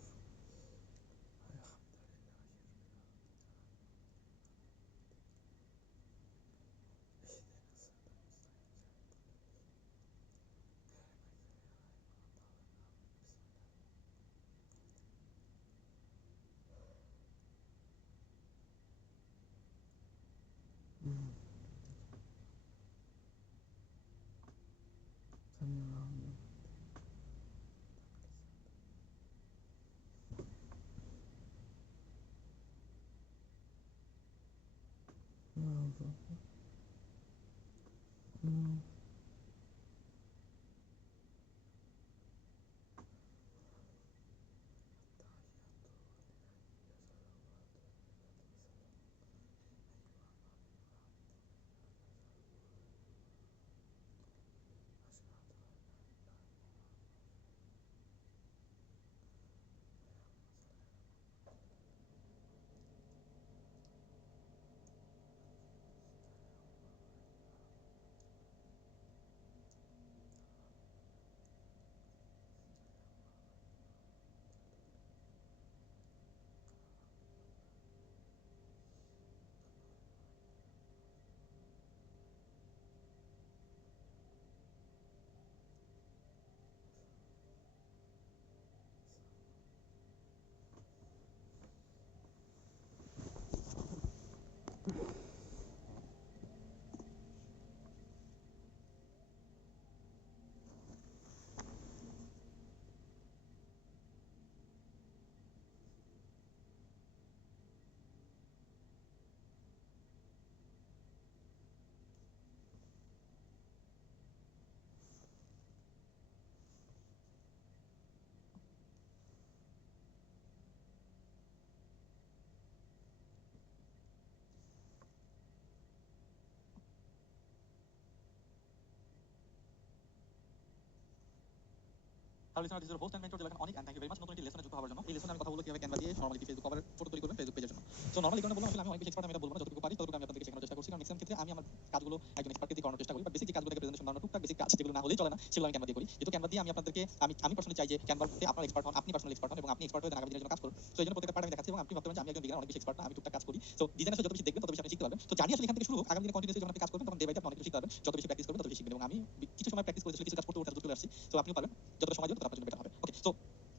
hello listener, this is host and mentor Dilakhan Anik and thank you very much নতুন একটি লেসনে যুক্ত হওয়ার জন্য। এই লেসনে আমি কথা বলবো কিভাবে ক্যানভা দিয়ে নরমালি ফেসবুক কভার ফটো তৈরি করবেন ফেসবুক পেজের জন্য। সো নরমালি কারণে বললাম আসলে আমি অনেক বেশি এক্সপার্ট আমি এটা বলবো না, যতটুকু পারি ততটুকু আমি আপনাদেরকে শেখানোর চেষ্টা করছি। কারণ ম্যাক্সিমাম ক্ষেত্রে আমি আমার কাজগুলো একজন এক্সপার্টকে দিয়ে করানোর চেষ্টা করি। বাট বেসিক যে কাজগুলো থেকে প্রেজেন্টেশন বানানো টুকটাক বেসিক কাজ যেগুলো না হলেই চলে না সেগুলো আমি ক্যানভা দিয়ে করি। যেহেতু ক্যানভা দিয়ে আমি আপনাদেরকে আমি পার্সোনালি চাই যে ক্যানভাতে আপনারা এক্সপার্ট হন, আপনি পার্সোনালি এক্সপার্ট হন এবং আপনি এক্সপার্ট হয়ে আগামী দিনের জন্য কাজ করুন। সো এই জন্য প্রত্যেকটা পার্ট আমি দেখাচ্ছি এবং আপনি ভাবতে পারেন যে আমি একজন বিগিনার অনেক বেশি এক্সপার্ট না, আমি টুকটাক কাজ করি। সো ডিজাইন আসলে যত বেশি দেখবেন তত বেশি আপনি শিখতে পারবেন। তো জানি আসলে এখান থেকে শুরু হোক, আগামী দিনে কন্টিনিউসলি যখন আপনি কাজ করবেন তখন ডে বাই ডে আপনি অনেক কিছু শিখতে পারবেন। যত বেশি প্র্যাকটিস করবেন তত বেশি শিখবেন এবং আমি কিছু সময় প্র্যাকটিস করেছি কিছু কাজ করতে করতে চলে আসছি। সো আপনিও পারবেন, যতটা সময় দিবেন তত আপনার জন্য বেটার হবে। ওকে, সো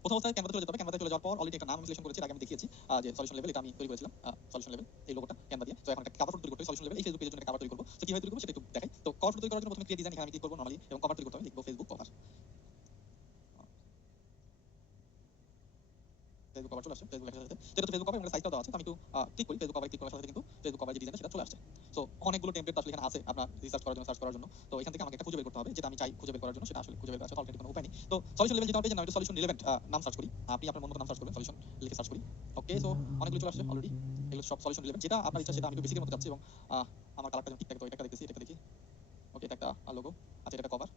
প্রথম অবস্থায় ক্যানভাতে চলে যেতে হবে। ক্যানভাতে চলে যাওয়ার পর অলরেডি একটা নাম সিলেকশন করেছি, আগে আমি দেখিয়েছি যে সলিউশন লেভেল, এটা আমি তৈরি করেছিলাম সলিউশন লেভেল এই লোগোটা ক্যানভা দিয়ে। তো এখন একটা কভার ফটো তৈরি করতে হবে সলিউশন লেভেল এই ফেসবুক পেজের জন্য কভার তৈরি করব। তো কিভাবে তৈরি করব সেটা একটু দেখাই। তো কভার ফটো তৈরি করার জন্য প্রথমে ক্রিয়েট ডিজাইন এখানে আমি ক্লিক করব নরমালি এবং কভার তৈরি করতে হবে, লিখব ফেসবুক কভার। ফেসবুক কভার চলে আসছে, ফেসবুক লেখার সাথে তো এটা ফেসবুক কভার এবং সাইজটাও দেওয়া আছে। তো আমি একটু ক্লিক করি, ফেসবুক কভারে ক্লিক করার সাথে কিন্তু ফেসবুক কভার যে ডিজাইনটা সেটা চলে আসছে। সো অনেকগুলো টেমপ্লেট আসলে এখানে আছে আপনার রিসার্চ করার জন্য, সার্চ করার জন্য। তো এখান থেকে আমাকে একটা খুঁজে বের করতে হবে যেটা আমি চাই খুঁজে বের করার জন্য, সেটা আসলে খুঁজে বের করার আছে অলরেডি কোনো উপায় নেই। তো সলিউশন লেভেল যেটা হবে যে নাম, এটা সলিউশন 11 নাম সার্চ করি। আপনি আপনার মন মতো নাম সার্চ করবেন, সলিউশন লিখে সার্চ করি। ওকে, সো অনেকগুলো চলে আসছে অলরেডি, এগুলো সব সলিউশন 11 যেটা আপনার ইচ্ছা সেটা আমি একটু বেসিকের মধ্যে যাচ্ছি এবং আমার কালারটা ঠিক থাকে। তো এটা দেখতেছি, এটা দেখি। ওকে, এটা একটা লোগো, আচ্ছা এটা একটা কভার।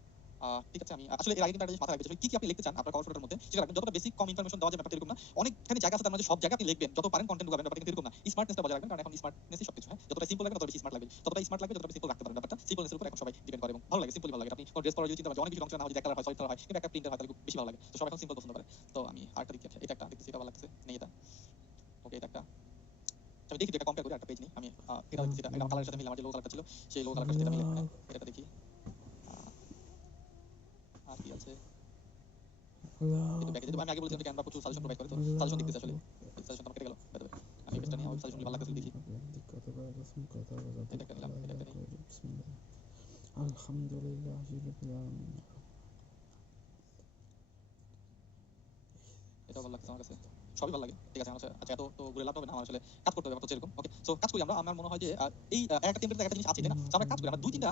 ঠিক আছে, আমি আসলে এর আগে কিন্তু একটা জিনিস মাথায় রাখবেন কি কি আপনি লিখতে চান আপনার কভার ফটোর মধ্যে সেটা রাখবেন। যতটা বেসিক কম ইনফরমেশন দেওয়া যাবে ব্যাপারটা এরকম না, অনেকখানি জায়গা আছে তার মধ্যে সব জায়গা আপনি লিখবেন, যত পারেন কন্টেন্ট ঢুকাবেন, ব্যাপারটা কিন্তু এরকম না। স্মার্টনেসটা বজায় রাখবেন, কারণ এখন স্মার্টনেসই সবকিছু। হ্যাঁ, যতটা সিম্পল লাগবে ততটা বেশি স্মার্ট লাগবে, যতটা স্মার্ট লাগবে ততটা সিম্পল রাখতে পারেন। ব্যাপারটা সিম্পলনেসের উপর এখন সবাই ডিপেন্ড করে এবং ভালো লাগে, সিম্পলি ভালো লাগে। আপনি কোন ড্রেস পরা যদি চিন্তা করেন অনেক বেশি ফাংশন না হয়, যদি এক কালার হয় সলিড কালার হয় কিন্তু একটা প্রিন্টার হয় তাহলে খুব বেশি ভালো লাগে। তো সবাই এখন সিম্পল পছন্দ করে। তো আমি আরেকটা দেখি, এটা একটা দেখতেছি, এটা ভালো লাগতেছে নেই এটা। ওকে, এটা একটা আমি দেখি এটা কম্পেয়ার করি, একটা পেজ নেই আমি এটা দেখতেছি, এটা কালারের সাথে মিলে আমার যে লোগো কালারটা ছিল সেই লোগো কালারটার সাথে এটা মিলে। হ্যাঁ, এটা দেখি আর কি আছে। একটু ব্যাকে যেতে আমি আগে বলেছিলাম যে ক্যানভা প্রচুর সাজেশন প্রোভাইড করে, তো সাজেশন দেখতেছি আসলে সাজেশন আমার কেটে গেল। আমি পেজটা নিয়ে সাজেশন ভালো লাগতেছে দেখি। كتب اسمك كتب এটা একটা নিলাম, এটা একটা নিই। بسم الله الحمد لله رب العالمين এটাও ভালো লাগছে আমার কাছে, সবই ভালো লাগে, ঠিক আছে। আমার হচ্ছে আচ্ছা, এত তো ঘুরে লাভ হবে না, আমার আসলে কাজ করতে হবে, ব্যাপারটা হচ্ছে এরকম। ওকে, সো কাজ করি আমরা। আমার মনে হয় যে এই একটা টেমপ্লেটের একটা জিনিস আছে, তাই না? So আমরা কাজ করি, আমরা দুই তিনটা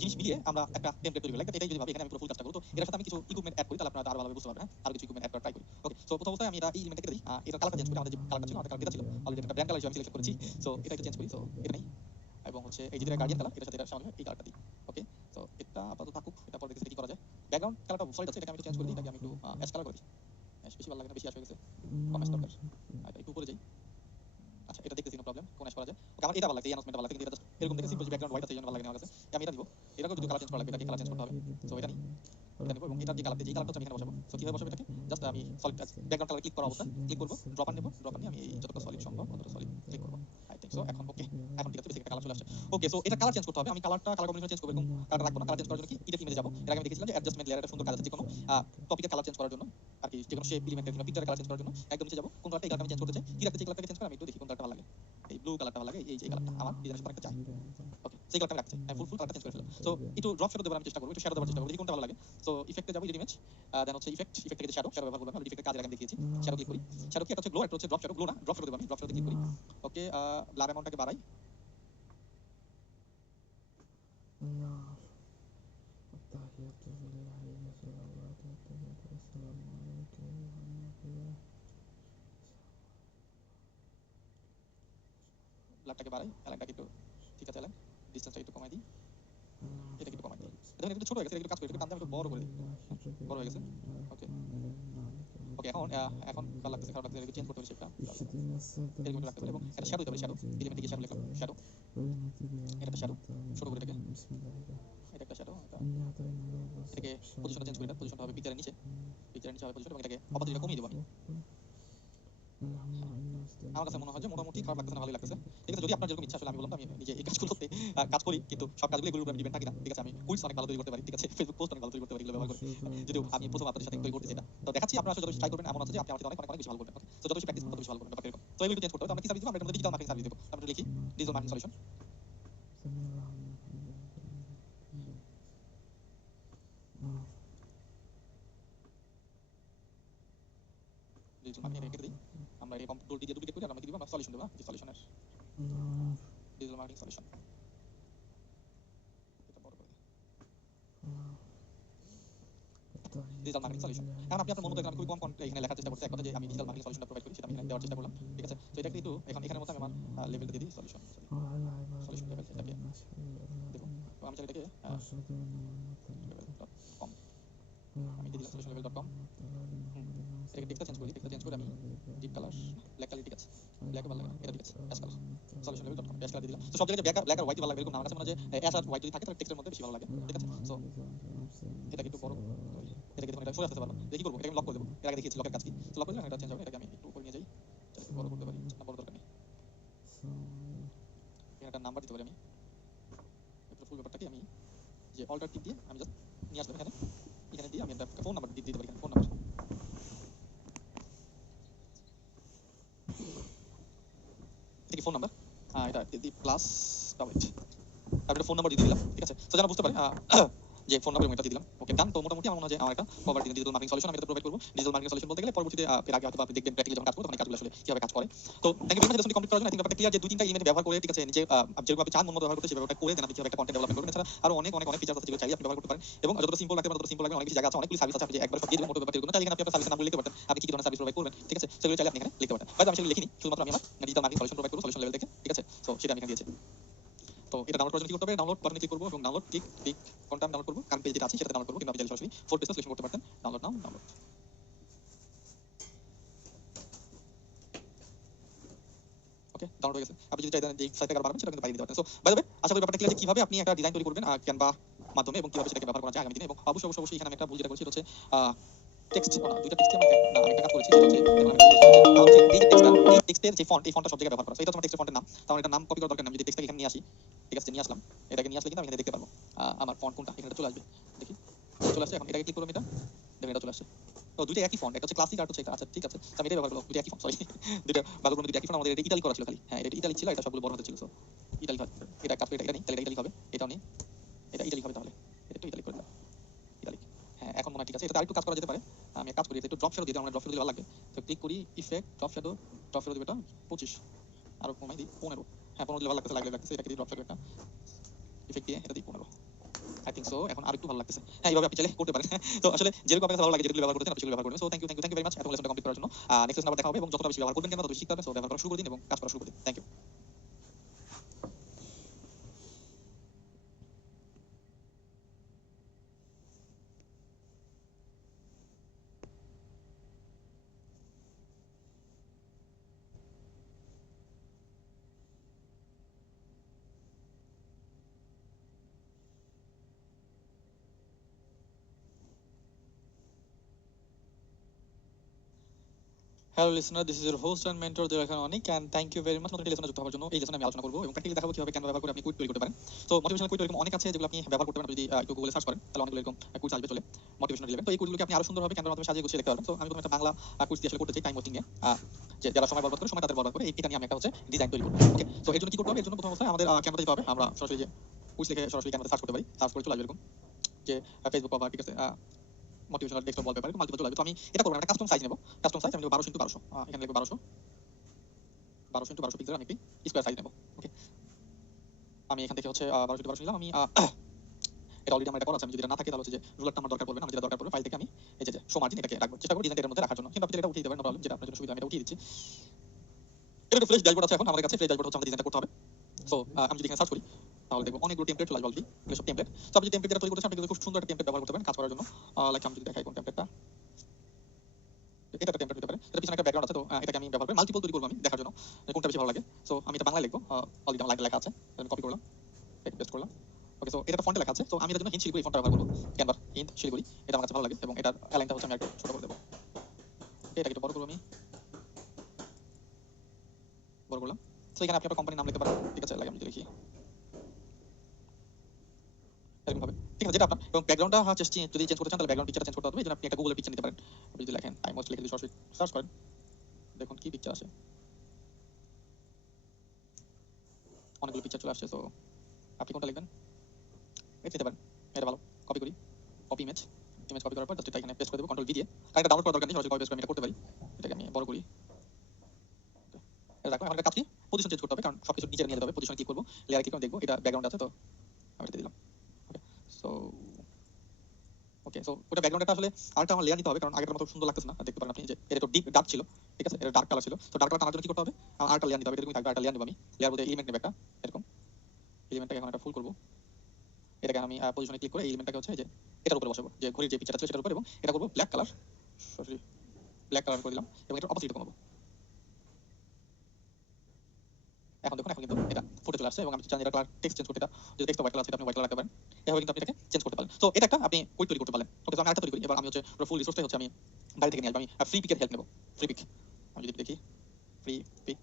জিনিস মিলিয়ে আমরা একটা টেমপ্লেট তৈরি করি। লাইক এটাই যদি ভাবি, এখানে আমি পুরো ফুল কাজটা করব, তো এর সাথে আমি কিছু ইকুইপমেন্ট অ্যাড করি, তাহলে আপনারা আরো ভালোভাবে বুঝতে পারবেন। হ্যাঁ, আরো কিছু ইকুইপমেন্ট অ্যাড করা ট্রাই করি। ওকে, সো প্রথম অবস্থায় আমি এটা এই এলিমেন্টটা কেটে দিই, এটা কালারটা চেঞ্জ করি। আমাদের যে কালারটা ছিল, আমাদের কালার ছিল অলরেডি, একটা ব্র্যান্ড কালার হিসেবে আমি সিলেক্ট করেছি। সো এটা একটু চেঞ্জ করি, সো এটা নেই, এবং হচ্ছে এই যে গার্ডিয়ান কালার, এটার সাথে এটা সামনে এই কালারটা দিই। ওকে, সো এটা আপাতত থাকুক, এটা পরে দেখতে কি করা যায়। ব্যাকগ্রাউন্ড কালারটা সলিড আছে, এটাকে আমি একটু চেঞ্জ করে দিই, এটাকে আমি একটু অ্যাশ কালার করে দিই। অ্যাশ বেশি ভালো লাগে না, বেশি অ্যাশ হয়ে গেছে, কম অ্যাশ দরকার। এটা একটু উপরে যাই। আচ্ছা, এটা দেখতেছি নো প্রবলেম, কোন অ্যাশ করা যায়। ওকে, আমার এটা ভালো লাগে, এই অ্যানাউন্সমেন্টটা ভালো লাগে, কিন্তু এটা just এরকম দেখে সিম্পল যে ব্যাকগ্রাউন্ড হোয়াইট আছে, এই জন্য ভালো লাগে না আমার কাছে। আমি এটা নিব, এটাকেও যদি কালার চেঞ্জ করা লাগে, এটাকে কালার চেঞ্জ করতে হবে। সো এটা নিই, এটা নিব, এবং এটার যে কালারটা, এই কালারটা হচ্ছে আমি এখানে বসাবো। সো কিভাবে বসাবো এটাকে? জাস্ট আমি সলিড ব্যাকগ্রাউন্ড কালার ক্লিক করা অবস্থায় ক্লিক করব, ড্রপ আন নেব, ড্রপ আন নিয়ে আমি এই যতটা সলিড সম্ভব ততটা সলিড ক্লিক করব। আই থিংক সো এখন ওকে, এখন ঠিক আছে, বেসিক কালার চলে আসছে। ওকে, সো এটা কালার চেঞ্জ করতে হবে, আমি কালার কম্বিনেশন চেঞ্জ করব, এবং কালারটা রাখবো না। কালার চেঞ্জ করার জন্য কি ইডিট ইমেজে যাব। এর আগে আমি দেখেছিলাম যে অ্যাডজাস্টমেন্ট লেয়ারে একটা সুন্দর কাজ আছে, যে কোনো টপিকের কালার চেঞ্জ করার জন্য আর কি, যে কোনো শেপ এলিমেন্টের কিংবা পিকচারের কালার চেঞ্জ করার জন্য একদম নিচে যাব। কোন কালারটা, এই কালারটা আমি চেঞ্জ করতে চাই, কি রাখতে চাই, কালারটাকে চেঞ্জ করে আমি একটু দেখি কোন কালারটা ভালো লাগে। এই ব্লু কালারটা ভালো লাগে, এই যে কালারটা আমার ডিজাইনের সাথে একটা চাই। ওকে, সেই কালারটা আমি রাখতে চাই, আমি ফুল কালারটা চেঞ্জ করে ফেললাম। সো একটু ড্রপ শ্যাডো দেবার আমি চেষ্টা করব, একটু শ্যাডো দেবার চেষ্টা করব, দেখি কোনটা ভালো লাগে। সো ইফেক্টে যাব, এডিট ইমেজ, দেন হচ্ছে ইফেক্ট থেকে শ্যাডো ব্যবহার করব। আমি ইফেক্টের কাজের আগে দেখিয়েছি, শ্যাডো ক্লিক করি। শ্যাডো কি একটা হচ্ছে গ্লো, একটা হচ্ছে ড্রপ শ্যাডো। গ্লো না, ড্রপ শ্যাডো দেব আমি, ড্রপ শ্যাডোতে ক্লিক করি। ওকে, ব্লার অ্যামাউন্টটাকে বাড়াই। التحيات لله والصلوات والسلام عليك أيها النبي ব্লারটাকে বাড়াই, অ্যালাইনটাকে একটু ঠিক আছে, অ্যালাইন ডিসটেন্সটা একটু কমাই দিই, এটাকে একটু কমাই দিই। দেখুন একটু ছোট হয়ে গেছে, একটু কাজ করি, একটু টান দিয়ে একটু বড় করে দিই। বড় হয়ে গেছে। ওকে, ওকে, এখন ভালো লাগতেছে, খারাপ লাগতেছে, একটু চেঞ্জ করতে হবে শেপটা। এরকম একটু রাখতে পারি, এবং একটা শ্যাডো দিতে হবে, শ্যাডো এলিমেন্টে গিয়ে শ্যাডো লিখলাম, শ্যাডো, এটা একটা শ্যাডো, ছোট করে এটাকে, এটা একটা শ্যাডো, এটাকে পজিশনটা চেঞ্জ করি, না পজিশনটা হবে পিকচারের নিচে, পিকচারের নিচে হবে পজিশন, এবং এটাকে অপারেটরটা কমিয়ে দেব আমি। আমার কাছে মনে হয় যে মোটামুটি খারাপ লাগতেছে না, ভালোই লাগতেছে। ঠিক আছে, যদি আপনার যেরকম ইচ্ছা, আসলে আমি বললাম তো, আমি নিজে এই কাজগুলোতে কাজ করি, কিন্তু সব কাজগুলো এগুলোর উপর আমি ডিপেন্ড থাকি না। ঠিক আছে, আমি কুইজ অনেক ভালো তৈরি করতে পারি, ঠিক আছে, ফেসবুক পোস্ট অনেক ভালো তৈরি করতে পারি, এগুলো ব্যবহার করে। যদিও আমি প্রথম আপনাদের সাথে তৈরি করতে যেটা, তো দেখাচ্ছি, আপনারা আসলে যত ট্রাই করবেন, এমন আছে যে আপনি আমার থেকে অনেক অনেক অনেক বেশি ভালো করবেন। ওকে, তো যত বেশি প্র্যাকটিস তত বেশি ভালো করবেন, ব্যাপারটা এরকম। তো এগুলো চেঞ্জ করতে হবে, তো আমরা কি সার্ভিস দিব? আমরা এর মধ্যে ডিজিটাল মার্কেটিং সার্ভিস দেব। আমরা লিখি digital marketing solution, digital marketing কেটে দিই। আমরা এই কন্ট্রোল দিয়ে ডুপ্লিকেট করি, আর আমরা কি দিব? আমরা সলিউশন দেব, যে সলিউশনের ডিজিটাল মার্কেটিং সলিউশন, এটা বড় করে দিই, ডিজিটাল মার্কেটিং সলিউশন। এখন আপনি আপনার মনে দেখেন আমি খুবই কম এখানে লেখার চেষ্টা করছি, এক কথা যে আমি ডিজিটাল মার্কেটিং সলিউশনটা প্রোভাইড করি, সেটা আমি এখানে দেওয়ার চেষ্টা করলাম। ঠিক আছে, তো এটা একটু এখন এখানের মধ্যে আমি আমার লেভেলটা দিয়ে দিই, সলিউশন, সলিউশন লেভেল, এটাকে দেখুন। তো আমি চাই এটাকে level.com, আমি দিয়ে দিলাম সলিউশন লেভেল.com। এটাকে টেক্সটটা চেঞ্জ করি, টেক্সটটা চেঞ্জ করে আমি ডিপ কালার, ব্ল্যাক কালার, ঠিক আছে, ব্ল্যাক ভালো লাগে না, এটা ঠিক আছে, অ্যাশ কালার, সলিউশন লেভেল.com, অ্যাশ কালার দিয়ে দিলাম। তো সব জায়গায় ব্ল্যাক আর হোয়াইট ভালো লাগে এরকম না, আমার কাছে মনে হয় যে অ্যাশ আর হোয়াইট যদি থাকে তাহলে টেক্সটের মধ্যে বেশি ভালো লাগে। ঠিক আছে, সো এটাকে একটু বড়, এটাকে দেখুন, এটা সরে আসতে পারবো, দেখি করবো, এটাকে আমি লক করে দেবো। এর আগে দেখিয়েছি লকের কাজ কি, তো লক করে দিলাম, এটা চেঞ্জ হবে, এটাকে আমি একটু উপরে নিয়ে যাই, এটাকে বড় করতে পারি, না বড় দরকার নেই, এখানে একটা নাম্বার দিতে পারি আমি। এরপর ফুল ব্যাপারটাকে আমি যে অল্টার টিপ দিয়ে আমি জাস্ট নিয়ে আসলাম এখানে, এখানে দিয়ে আমি একটা ফোন নাম্বার দিতে পারি, এখানে ফোন নাম্বার, এটা কি ফোন নাম্বার, এটা দি প্লাস ডাবল 8, তারপরে ফোন নাম্বার দিয়ে দিলাম। ঠিক আছে, তো যেন বুঝতে পারে যে ফোন নাম্বার এটা দিয়ে দিলাম। ওকে, ডান। তো মোটামুটি আমার মনে হয় যে আমার একটা কভার ডিজিটাল মার্কেটিং সলিউশন আমি এটা প্রোভাইড করব। ডিজিটাল মার্কেটিং সলিউশন বলতে গেলে পরবর্তীতে এর আগে হয়তো আপনি দেখবেন প্র্যাকটিক্যালি যখন কাজ করব তখন এই কাজগুলো আসলে কিভাবে কাজ করে। তো থ্যাংক ইউ ভেরি মাচ লেসনটি কমপ্লিট করার জন্য। আই থিংক ব্যাপারটা ক্লিয়ার যে দুই তিনটা এলিমেন্ট ব্যবহার করে, ঠিক আছে, নিজে যেরকম আপনি চান মন মতো ব্যবহার করতে সেই ব্যাপারটা করে দেন আপনি কিভাবে একটা কন্টেন্ট ডেভেলপমেন্ট করবেন। এছাড়া আরো অনেক অনেক অনেক ফিচার আছে যেগুলো চাইলে আপনি ব্যবহার করতে পারেন, এবং যতটা সিম্পল রাখতে পারেন ততটা সিম্পল রাখবেন। অনেক বেশি জায়গা আছে, অনেকগুলো সার্ভিস আছে, আপনি যে একবার সব দিয়ে দেবেন মোটো ব্যাপারটা এরকম না। চাইলে এখানে আপনি আপনার সার্ভিসের নামগুলো লিখতে পারতেন, আপনি কি ধরনের সার্ভিস প্রোভাইড করবেন। ঠিক আছে, সেগুলো চাইলে আপনি এখানে লিখতে পারতেন। হয়তো আমি সেগুলো লিখিনি, শুধুমাত্র আমি আমার ডিজিটাল মার্কেটিং সলিউশন প্রোভাইড করব সলিউশন লেভেল থেকে। ঠিক আছে, তো সেটা আমি এখানে দিয়েছি। তো এটা ডাউনলোড করার জন্য কি করতে হবে? ডাউনলোড বাটনে ক্লিক করব, এবং ডাউনলোড ক্লিক কোনটা আমি ডাউনলোড করব, কারেন্ট পেজ যেটা আছে সেটা ডাউনলোড করব, কিংবা আপনি চাইলে সরাসরি 4 পেজ সিলেকশন করতে পারতেন। Download now, download. Okay, download হয়ে গেছে। আপনি যদি চাইতেন যে সাইট থেকে আরো বাড়াবেন সেটা কিন্তু বাইরে দিতে পারতেন। সো বাই দ্য ওয়ে, আশা করি ব্যাপারটা ক্লিয়ার যে কিভাবে আপনি একটা ডিজাইন তৈরি করবেন ক্যানভা মাধ্যমে, এবং কিভাবে সেটাকে ব্যবহার করা যায় আগামী দিনে। এবং অবশ্যই অবশ্যই অবশ্যই এখানে আমি একটা ভুল যেটা করেছি সেটা হচ্ছে টেক্সট না, দুইটা টেক্সট আমি আমি একটা কাজ করেছি সেটা হচ্ছে, দেখুন আমি কারণ যে এই টেক্সটটা, এই টেক্সটের যে ফন্ট, এই ফন্টটা সব জায়গায় ব্যবহার করা। সো এটা তোমার টেক্সটের ফন্টের নাম, তাহলে এটা নাম কপি করার দরকার নেই। আমি যদি টেক্সটটাকে এখানে নিয়ে আসি, ঠিক আছে, নিয়ে আসলাম, এটাকে নিয়ে আসলে কিন্তু আমি এখানে দেখতে পারবো আমার ফন্ট কোনটা, এখানে চলে আসবে। দেখি চলে আসছে। এখন এটাকে ক্লিক করব, এটা দেখুন এটা চলে আসছে। তো দুইটা একই ফন্ট, একটা হচ্ছে ক্লাসিক আর হচ্ছে এটা। আচ্ছা ঠিক আছে, তো আমি এটাই ব্যবহার করবো, দুইটা একই ফন্ট, সরি দুইটা বাগরগুলো দুইটা একই ফন্ট। আমাদের এটা ইতালি করা ছিল খালি, হ্যাঁ এটা ইতালি ছিল, এটা সবগুলো বড় হাতে ছিল। সো ইতালি হয়, এটা কাজ করে, এটা নেই তাহলে এটা ইতালি হবে, এটাও নেই, এটা ইতালি হবে, তাহলে এটা একটু ইতালি করে দিলাম, ইতালি। হ্যাঁ এখন মনে হয় ঠিক আছে, এটা আরেকটু কাজ করা যেতে পারে। আমি এক কাজ করি, একটু ড্রপ শ্যাডো দিয়ে দিই, আমার ড্রপ শ্যাডো দিলে ভালো লাগবে। তো ক্লিক করি ইফেক্ট, ড্রপ শ্যাডো দিবে এটা 25 আর কমাই দিই 15। হ্যাঁ 15 দিলে ভালো লাগতেছে, লাগতেছে, এটাকে দিই ড্রপ শ্যাডো একটা ইফেক্ট দিয়ে, এটা দিই 15। আই থিংক সো এখন আরেকটু ভালো লাগতেছে। হ্যাঁ এইভাবে আপনি চাইলে করতে পারেন। তো আসলে যেরকম আপনার কাছে ভালো লাগে, যেগুলো ব্যবহার করতেন আপনি সেগুলো ব্যবহার করবেন। So thank you very much এত লেসনটা কমপ্লিট করার জন্য। নেক্সট লেসন আবার দেখা হবে, এবং যতটা বেশি ব্যবহার করবেন কেন তত বেশি শিখতে হবে। সো ব্যবহার করা শুরু করে দিন এবং কাজ করা শুরু করে দিন। Thank you. Hello listener, this is your host and mentor Dilakhan Anik, and thank you very much নতুন লেসনে যুক্ত হওয়ার জন্য। এই লেসনে আমি আলোচনা করবো এবং প্র্যাকটিক্যালি দেখাবো কিভাবে ক্যানভা ব্যবহার করে আপনি কুইট তৈরি করতে পারেন। তো মোটিভেশনাল কুইট এরকম অনেক আছে যেগুলো আপনি ব্যবহার করতে পারেন। আপনি যদি একটু গুগলে সার্চ করেন তাহলে অনেকগুলো এরকম কুইট আসবে চলে, মোটিভেশনাল রিলেভেন্ট। তো এই কুইটগুলোকে আপনি আরো সুন্দরভাবে ক্যানভার মাধ্যমে সাজিয়ে গুছিয়ে লিখতে পারবেন। তো আমি প্রথমে একটা বাংলা কুইট দিয়ে আসলে করতে চাই টাইম ওয়েস্টিং নিয়ে, যে যারা সময় বরবাদ করে, সময় তাদের বরবাদ করে, এটা নিয়ে আমি একটা হচ্ছে ডিজাইন তৈরি করবো। ওকে, তো এর জন্য কি করতে হবে? এর জন্য প্রথম অবস্থায় আমাদের ক্যানভাতে দিতে হবে। আমরা সরাসরি যে কুইট লিখে সরাসরি ক্যানভাতে সার্চ করতে পারি, সার্চ করে চলে আসবে এরকম যে ফেসবুক কভার, ঠিক আছে, মোটিভেশনাল ডেস্কটপ ওয়ালপেপার, এরকম মাল্টিপল চলে আসবে। তো আমি এটা করবো, একটা কাস্টম সাইজ নেব। কাস্টম সাইজ আমি নেব 1200 × 1200, এখানে লিখবো 1200 × 1200 পিক্সেল, আমি একটি স্কয়ার সাইজ নেব। ওকে, আমি এখান থেকে হচ্ছে 1200 × 1200 নিলাম। আমি এটা অলরেডি আমার এটা করা আছে। আমি যদি এটা না থাকে তাহলে হচ্ছে যে রুলারটা আমার দরকার পড়বে না। আমি যেটা দরকার পড়বে ফাইল থেকে আমি এই যে শো মার্জিন এটাকে রাখবো, চেষ্টা করব ডিজাইনটা এর মধ্যে রাখার জন্য। কিন্তু আপনি এটা উঠিয়ে দিতে পারেন, নো প্রবলেম, যেটা আপনার জন্য সুবিধা আমি এটা উঠিয়ে দিচ্ছি। এটা একটা ফ্রেশ ড্যাশবোর্ড আছে এখন আমাদের কাছে। ফ্রেশ ড্যাশবোর্ড হচ্ছে আমাদের ডিজাইনটা করতে হবে। সো আমি যদি এখানে সার্চ করি তাহলে দেখবো অনেকগুলো টেমপ্লেট চলে আসবে অলরেডি, এগুলো সব টেমপ্লেট। সো আপনি যে টেমপ্লেট যেটা তৈরি করতেছেন আপনি কিন্তু খুব সুন্দর একটা টেমপ্লেট ব্যবহার করতে পারেন কাজ করার জন্য। লাইক আমি যদি দেখাই কোন টেমপ্লেটটা, এটা একটা টেমপ্লেট হতে পারে। এটা পিছনে একটা ব্যাকগ্রাউন্ড আছে, তো এটাকে আমি ব্যবহার করে মাল্টিপল তৈরি করবো আমি দেখার জন্য যে কোনটা বেশি ভালো লাগে। সো আমি এটা বাংলায় লিখবো, অলরেডি আমার লেখা আছে, আমি কপি করলাম, পেস্ট করলাম। ওকে, সো এটা ফন্টে লেখা আছে। সো আমি এর জন্য হিন্দ শিলিগুড়ি ফন্টটা ব্যবহার করব, ক্যানভা হিন্দ শিলিগুড়ি, এটা আমার কাছে ভালো লাগে এবং এটার অ্যালাইনটা হচ্ছে আমি একটু ছোট করে দেব। এটাকে একটু বড় করব, আমি বড় করলাম। সো এখানে আপনি আপনার কোম্পানির নাম লিখতে পারেন, ঠিক আছে, লাগে আমি যদি লিখি এরকম ভাবে, ঠিক আছে, যেটা আপনার। এবং ব্যাকগ্রাউন্ডটা হচ্ছে যদি চেঞ্জ করতে চান তাহলে ব্যাকগ্রাউন্ড পিকচারটা চেঞ্জ করতে হবে। এজন্য আপনি একটা গুগলের পিকচার নিতে পারেন। আপনি যদি লেখেন টাইম মোস্ট লিখে যদি সরাসরি সার্চ করেন, দেখুন কি পিকচার আসে, অনেকগুলো পিকচার চলে আসছে। সো আপনি কোনটা লিখবেন এটা নিতে পারেন, এটা ভালো। কপি করি, কপি ইমেজ, ইমেজ কপি করার পর জাস্ট এটা এখানে পেস্ট করে দেব কন্ট্রোল ভি দিয়ে। আর এটা ডাউনলোড করার দরকার নেই, সরাসরি কপি পেস্ট করে আমি এটা করতে পারি। এটাকে আমি বড় করি, এটা দেখো। এখন একটা কাজ কি, পজিশন চেঞ্জ করতে হবে, কারণ সবকিছু নিচে নিয়ে যেতে হবে। পজিশন ক্লিক করব, লেয়ার ক্লিক করে দেখবো এটা ব্যাকগ্রাউন্ড আছে, তো আমি এটা দিলাম। ওকে, সো ওকে, সো ওটা ব্যাকগ্রাউন্ডটা আসলে আরেকটা আমার লেয়ার নিতে হবে, কারণ আগেরটার মতো সুন্দর লাগতেছে না। দেখতে পারেন আপনি যে এটা একটু ডিপ ডার্ক ছিল, ঠিক আছে, এটা ডার্ক কালার ছিল। তো ডার্ক কালার টানার জন্য কি করতে হবে, আমার আরেকটা লেয়ার নিতে হবে। এরকমই থাকবে, আরেকটা লেয়ার নেব আমি। লেয়ার বলতে এলিমেন্ট নেব একটা, এরকম এলিমেন্টটাকে এখন একটা ফুল করব। এটাকে আমি পজিশনে ক্লিক করে এই এলিমেন্টটাকে হচ্ছে এই যে এটার উপরে বসাবো, যে ঘড়ির যে পিকচারটা ছিল সেটার উপর, এবং এটা করব black colour, sorry black colour করে দিলাম, এবং এটার অপোজিট কমাবো। এখন দেখুন, এখন কিন্তু এটা ফুটে চলে আসছে। এবং আমি চাই এটা কালার টেক্সট চেঞ্জ করতে, এটা যদি টেক্সট হোয়াইট কালার আছে এটা আপনি হোয়াইট কালার রাখতে পারেন। এভাবে কিন্তু আপনি এটাকে চেঞ্জ করতে পারেন। তো এটা একটা আপনি কুইক তৈরি করতে পারেন। ওকে, তো আমি আরেকটা তৈরি করি। এবার আমি হচ্ছে পুরো ফুল রিসোর্সটাই হচ্ছে আমি বাইরে থেকে নিয়ে আসবো। আমি ফ্রি পিকের হেল্প নেব। ফ্রি পিক, আমি যদি দেখি ফ্রি পিক,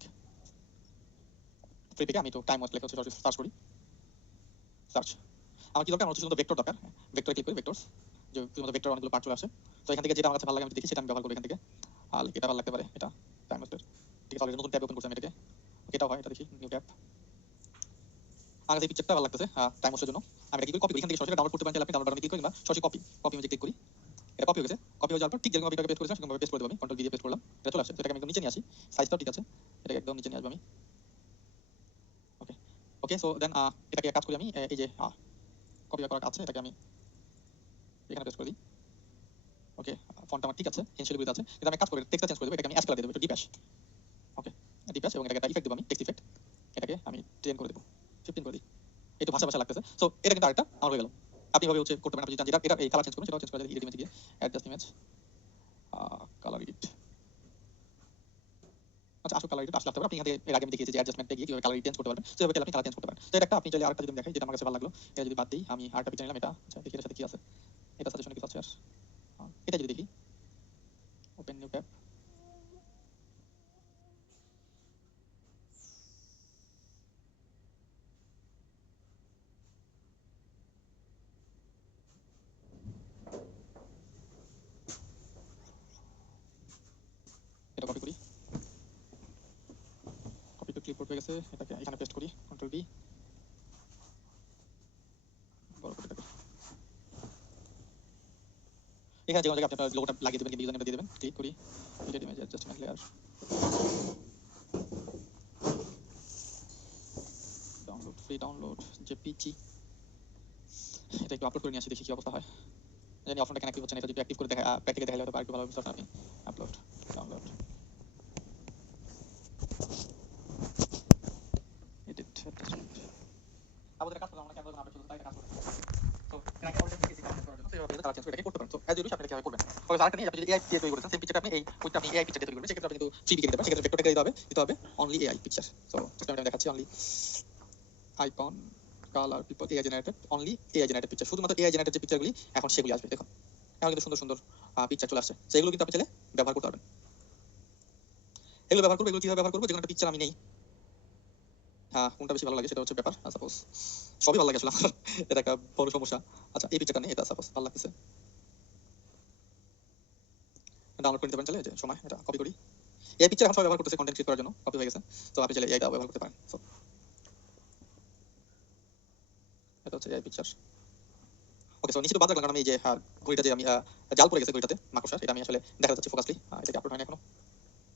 ফ্রি পিকে আমি তো টাইম ওয়েস্ট লেখা হচ্ছে সরাসরি সার্চ করি, সার্চ। আমার কি দরকার, আমার হচ্ছে শুধু ভেক্টর দরকার। ভেক্টরে ক্লিক করি, ভেক্টরস, যে শুধু ভেক্টর অনেকগুলো পার্ট চলে আসে। তো এখান থেকে যেটা আমার কাছে ভালো লাগে আমি দেখি সেটা আমি ব্যবহার করি এখান থেকে। আর এটা ভালো লাগতে পারে, এটা টাইম ওয়েস্টের, ঠিক আছে। অলরেডি নতুন ট্যাব ওপেন করছি আমি এটাকে। এটাও হয়, এটা দেখি নিউ ট্যাব। আমার কাছে এই পিকচারটা ভালো লাগতেছে টাইম ওয়েস্টের জন্য। আমি এটা কি করি, কপি করি, এখান থেকে সরাসরি ডাউনলোড করতে পারেন। তাহলে আপনি ডাউনলোড ক্লিক করি, বা সরাসরি কপি, কপি ইমেজে ক্লিক করি, এটা কপি হয়ে গেছে। কপি হয়ে যাওয়ার পর ঠিক যেরকম আমি এটাকে পেস্ট করেছিলাম সেরকম ভাবে পেস্ট করে দেব। আমি কন্ট্রোল ভি দিয়ে পেস্ট করলাম, এটা চলে আসছে। এটাকে আমি একদম নিচে নিয়ে আসি, সাইজটাও ঠিক আছে, এটাকে একদম নিচে নিয়ে আসবো আমি। ওকে, ওকে, সো দেন এটাকে কাজ করি আমি, এই যে কপি করা আছে এটাকে আমি এখানে পেস্ট করে দিই। ওকে, ফন্ট আমার ঠিক আছে, হিনশিলিগুড়িতে আছে, কিন্তু আমি কাজ করে টেক্সটটা চেঞ্জ করে দেব। এটাকে আমি অ্যাশ কালার দিয়ে দেব, একটু ডিপ অ্যাশ। ওকে, ডিপ অ্যাশ, এবং এটাকে একটা ইফেক্ট দেব আমি, টেক্সট ইফেক্ট। এটাকে আমি 10 করে দেব, 15 করে দিই, একটু ভাষা ভাষা লাগতেছে। সো এটা কিন্তু আরেকটা আমার হয়ে গেল। আপনি এভাবে হচ্ছে করতে পারেন। আপনি যদি চান যেটা এটা এই কালার চেঞ্জ করবেন সেটাও চেঞ্জ করা যায়। এডিট ইমেজ গিয়ে অ্যাডজাস্ট ইমেজ, কালার এডিট। আচ্ছা, আসল কালার এডিট আসলে আপনি এখান থেকে এর আগে আমি দেখিয়েছি যে অ্যাডজাস্টমেন্টে গিয়ে কিভাবে কালার চেঞ্জ করতে পারবেন। সেভাবে আপনি কালার চেঞ্জ করতে পারেন। তো এটা একটা আপনি চাইলে আরেকটা যদি দেখাই, যেটা আমার কাছে ভালো লাগলো, এটা যদি বাদ দিই, আমি আরেকটা পিকচার নিলাম। এটা আচ্ছা দেখি এর সাথে কি আছে, এটা সাজেশনে কিছু আছে আর এটা যদি দেখি, ওপেন নিউ ট্যাব। ক্লিপবোর্ড হয়ে গেছে, এটাকে এখানে পেস্ট করি, কন্ট্রোল বি, বড় করে এটাকে এখানে যে কোনো জায়গায় আপনি আপনার লোগোটা লাগিয়ে দেবেন, কিন্তু ইউজার নেমটা দিয়ে দেবেন। ক্লিক করি, edit image adjustment layer, download, free download JPG. এটা একটু আপলোড করে নিয়ে আসি, দেখি কি অবস্থা হয়। জানি অপশনটা কেন অ্যাক্টিভ হচ্ছে না, এটা যদি অ্যাক্টিভ করে দেখা প্র্যাকটিক্যালি দেখালে হয়তো আরেকটু ভালো বুঝতে পারবেন আপনি। Upload, download, edit adjustment. আমাদের কাজ করলাম, আমরা ক্যামেরা আপডেট করতে তাই কাজ করতে। তো এটাকে অলরেডি দেখেছি কাজ করার জন্য, তো এইভাবে তারা চেঞ্জ করে এটাকে করতে পারেন। তো অ্যাজ ইউজুয়াল আপনি কিভাবে করবেন? ফর আরেকটা নিয়ে আপনি যদি এআই দিয়ে তৈরি করেছেন, সেম পিকচারটা আপনি এই ওইটা আপনি এআই পিকচার দিয়ে তৈরি করবেন, সেক্ষেত্রে আপনি কিন্তু 3 দিতে পারেন, সেক্ষেত্রে ভেক্টরটাকে দিতে হবে অনলি এআই পিকচার। সো আমি দেখাচ্ছি only icon colour people AI generated, only AI generated picture, শুধুমাত্র এআই জেনারেটেড যে পিকচারগুলি এখন সেগুলি আসবে। দেখুন এখন কিন্তু সুন্দর সুন্দর পিকচার চলে আসছে, সেগুলো কিন্তু আপনি চাইলে ব্যবহার করতে পারবেন। এগুলো ব্যবহার করবো, এগুলো কিভাবে ব্যবহার করবো? যে কোনো একটা পিকচার আমি নেই, কোনটা বেশি ভালো লাগে সেটা হচ্ছে ব্যাপার। সাপোজ সবই ভালো লাগে আসলে আমার, এটা একটা বড় সমস্যা। আচ্ছা এই পিকচারটা নেই, এটা সাপোজ ভালো লাগতেছে, ডাউনলোড করে নিতে পারেন, চলে যে সময় এটা কপি করি। এই পিকচার এখন সবাই ব্যবহার করতেছে কন্টেন্ট ক্রিয়েট করার জন্য, কপি হয়ে গেছে। তো আপনি চাইলে এইটা ব্যবহার করতে পারেন। সো এটা হচ্ছে এই পিকচার। ওকে, সো নিচে তো বাদ রাখলাম, কারণ আমি এই যে ঘড়িটা যে আমি জাল পড়ে গেছে ঘড়িটাতে মাকড়সার, এটা আমি আসলে দেখা যাচ্ছে ফোকাসলি, এটাকে আপলোড হয়নি এখনো।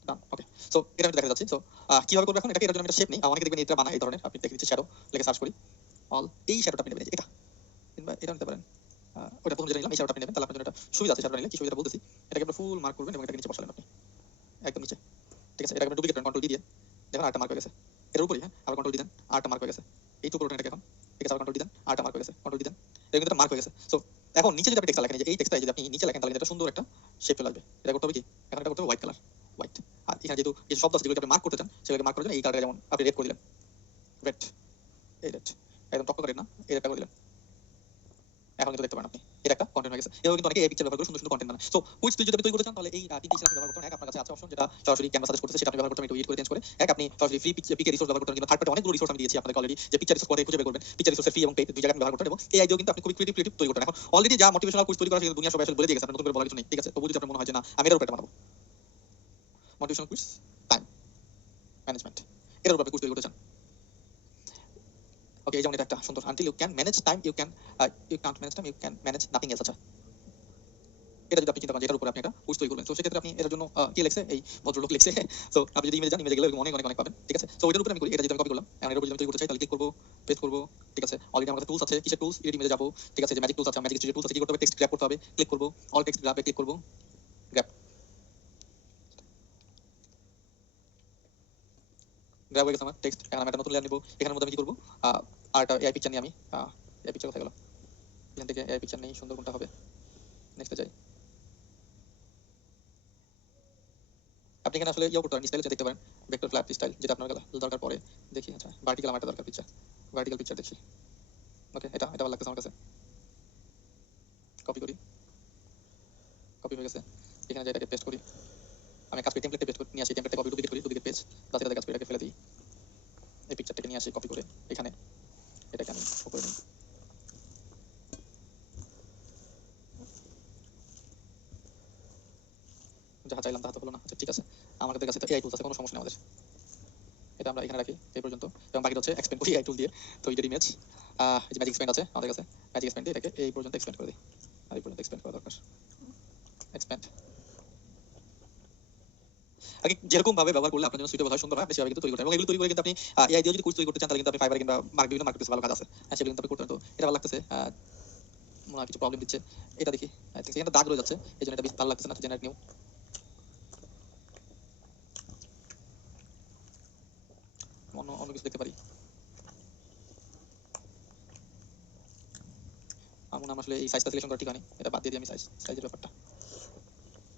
ডান, ওকে। সো এটা আমি দেখা যাচ্ছে। সো কিভাবে করবো এখন এটাকে? এটার জন্য আমি একটা শেপ নেই, অনেকে দেখবেন এটা বানায় এই ধরনের, আপনি দেখে দিচ্ছি শ্যাডো লিখে সার্চ করি, অল এই শ্যাডোটা আপনি নেবেন, এই যে এটা, কিংবা এটা নিতে পারেন। ওটা প্রথম যেটা নিলাম এই শ্যাডোটা আপনি নেবেন, তাহলে আপনার জন্য এটা সুবিধা আছে। শ্যাডোটা নিলে কি সুবিধা বলতেছি, এটাকে আপনি ফুল মার্ক করবেন এবং এটাকে নিচে বসালেন আপনি একদম নিচে, ঠিক আছে? এটাকে আপনি ডুপ্লিকেট করেন, কন্ট্রোল ডি দিয়ে, দেখুন আরেকটা মার্ক হয়ে গেছে। এর উপরে কন্ট্রোল ডি দেন, আরেকটা মার্ক হয়ে গেছে। এই টুকরোটা এটাকে এখন, ঠিক আছে? কন্ট্রোল ডি দেন, আরেকটা মার্ক হয়ে গেছে, কন্ট্রোল ডি দেন, এটা কিন্তু মার্ক হয়ে গেছে। সো এখন নিচে যদি আপনি টেক্সট লেখেন, এই টেক্সটটা যদি আপনি নিচে লেখেন, তাহলে এটা সুন্দর একটা শেপ চলে আসবে। এটা করতে হবে কি, এখন এটা করতে হবে হোয়াইট কালার, হোয়াইট। আর এখানে যেহেতু কিছু শব্দ আছে যেগুলো আপনি মার্ক করতে চান, সেগুলোকে মার্ক করার জন্য এই কালারটা যেমন আপনি রেড করে দিলেন, রেড, এই রেড, একদম টক রেড না, এই রেডটা করে দিলেন, এখন কিন্তু দেখতে পারেন আপনি এটা একটা কন্টেন্ট হয়ে গেছে। এভাবে কিন্তু অনেকে এই পিকচার ব্যবহার করে সুন্দর সুন্দর কন্টেন্ট বানায়। সো কুইজ যদি আপনি তৈরি করতে চান, তাহলে এই তিনটি হিসাবে ব্যবহার করতে পারেন। আপনার কাছে আছে অপশন, যেটা সরাসরি ক্যানভাস সাজেস্ট করতেছে, সেটা আপনি ব্যবহার করতে পারেন, একটু এডিট করে চেঞ্জ করে। আপনি সরাসরি ফ্রি পিকের রিসোর্স ব্যবহার করতে পারেন, কিন্তু থার্ড পার্টি অনেকগুলো রিসোর্স আমি দিয়েছি আপনাদের অলরেডি, যে পিকচার রিসোর্স করে খুঁজে বের করবেন। পিকচার রিসোর্সের ফ্রি এবং পেইড দুই জায়গায় ব্যবহার করতে পারেন, এবং এই আইডিয়াও কিন্তু আপনি খুবই ক্রিয়েটিভ তৈরি করতে পারেন। এখন অলরেডি যা মোটিভেশনাল কুইজ তৈরি করা সেটা দুনিয়া সবাই আসলে বলে দিয়ে গেছে, আপনার নতুন করে বলার কিছু নেই, ঠিক আছে? তবু যদি আপনার মনে হয় যে না আমি এর উপর একটা বানাবো, মোটিভেশনাল কুইজ টাইম ম্যানেজমেন্ট, এর উপর আপনি কুইজ তৈরি করতে চান, ওকে, এই যেমন এটা একটা সুন্দর, until you can manage time you can you can't manage time you can manage nothing else. আচ্ছা এটা যদি আপনি চিন্তা করেন এটার উপরে আপনি একটা কুইজ তৈরি করবেন, তো সেক্ষেত্রে আপনি এর জন্য কি লিখছে, এই ভদ্রলোক লিখছে। সো আপনি যদি ইমেজ যান, ইমেজে গেলে অনেক অনেক অনেক পাবেন, ঠিক আছে? সো ওইটার উপরে আমি করি, এটা যদি আমি কপি করলাম, এখন এর উপরে যদি তৈরি করতে চাই, তাহলে ক্লিক করবো, পেস্ট করবো, ঠিক আছে? অলরেডি আমার কাছে টুলস আছে, কিসের টুলস? এডিট ইমেজে যাবো, ঠিক আছে? যে ম্যাজিক টুলস আছে, ম্যাজিক স্টুডিও টুলস আছে, কি করতে হবে? টেক্সট গ্র্যাব করতে হবে, ক্লিক করবো, অল টেক্সট গ্র্যাবে ক্লিক করবো, গ্র্যাব গ্র্যাব হয়ে গেছে আমার টেক্সট। এখন আমি একটা নতুন লেয়ার নিবো, এখানের মধ্যে আমি কি করবো, আর একটা এআই পিকচার নিয়ে আমি এআই পিকচার কোথায় গেল, এখান থেকে এআই পিকচার নেই, সুন্দর কোনটা হবে, নেক্সটে যাই। আপনি এখানে আসলে ইয়ে করতে পারেন, স্টাইল দেখতে পারেন, ভেক্টর ফ্ল্যাট স্টাইল, যেটা আপনার দরকার পড়ে। দেখি, আচ্ছা ভার্টিক্যাল আমার একটা দরকার পিকচার, ভার্টিক্যাল পিকচার দেখি, ওকে এটা এটা ভালো লাগতেছে আমার কাছে, কপি করি, কপি হয়ে গেছে। এখানে যাই, এটাকে পেস্ট করি, আমি কাজ করি টেমপ্লেটে পেস্ট করে নিয়ে আসি, টেমপ্লেটে কপি ডুপ্লিকেট করি, ডুপ্লিকেট পেজ, তাতে এটাকে কাজ করি, এটাকে ফেলে দিই, এই পিকচারটাকে নিয়ে আসি কপি করে এখানে, এটাকে আমি উপরে নিই, যাহা চাইলাম তাহা তো হলো না। আচ্ছা ঠিক আছে, আমাদের কাছে তো এআই টুলস আছে, কোনো সমস্যা নেই আমাদের, এটা আমরা এখানে রাখি এই পর্যন্ত, এবং বাকিটা হচ্ছে এক্সপেন্ড করি এআই টুল দিয়ে। তো এটার ইমেজ এই যে ম্যাজিক এক্সপেন্ড আছে আমাদের কাছে, ম্যাজিক এক্সপেন্ড এটাকে এই পর্যন্ত এক্সপেন্ড করে দিই, আর এই পর্যন্ত এক্সপেন্ড করা দরকার, এক্সপেন্ড। আগে যেরকম ভাবে ব্যবহার করলে আপনার জন্য সুইটেবল হয়, সুন্দর হয়, আপনি সেভাবে কিন্তু তৈরি করতে, এবং এগুলো তৈরি করে কিন্তু আপনি এআই দিয়ে যদি কুইজ তৈরি করতে চান, তাহলে কিন্তু আপনি ফাইবার কিংবা বিভিন্ন মার্কেটপ্লেসে ভালো কাজ আছে, সেগুলো কিন্তু আপনি করতে পারেন। তো এটা ভালো লাগতেছে, মনে হয় কিছু প্রবলেম দিচ্ছে, এটা দেখি, আই থিংক এখানে দাগ রয়ে যাচ্ছে, এই জন্য এটা বেশ ভালো লাগতেছে না। জেনারেট নিউ, অন্য অন্য কিছু দেখতে পারি, আমার নাম আসলে এই সাইজটা সিলেকশন করা ঠিক হয়নি, এটা বাদ দিয়ে দিই আমি, সাইজের ব্যাপারটা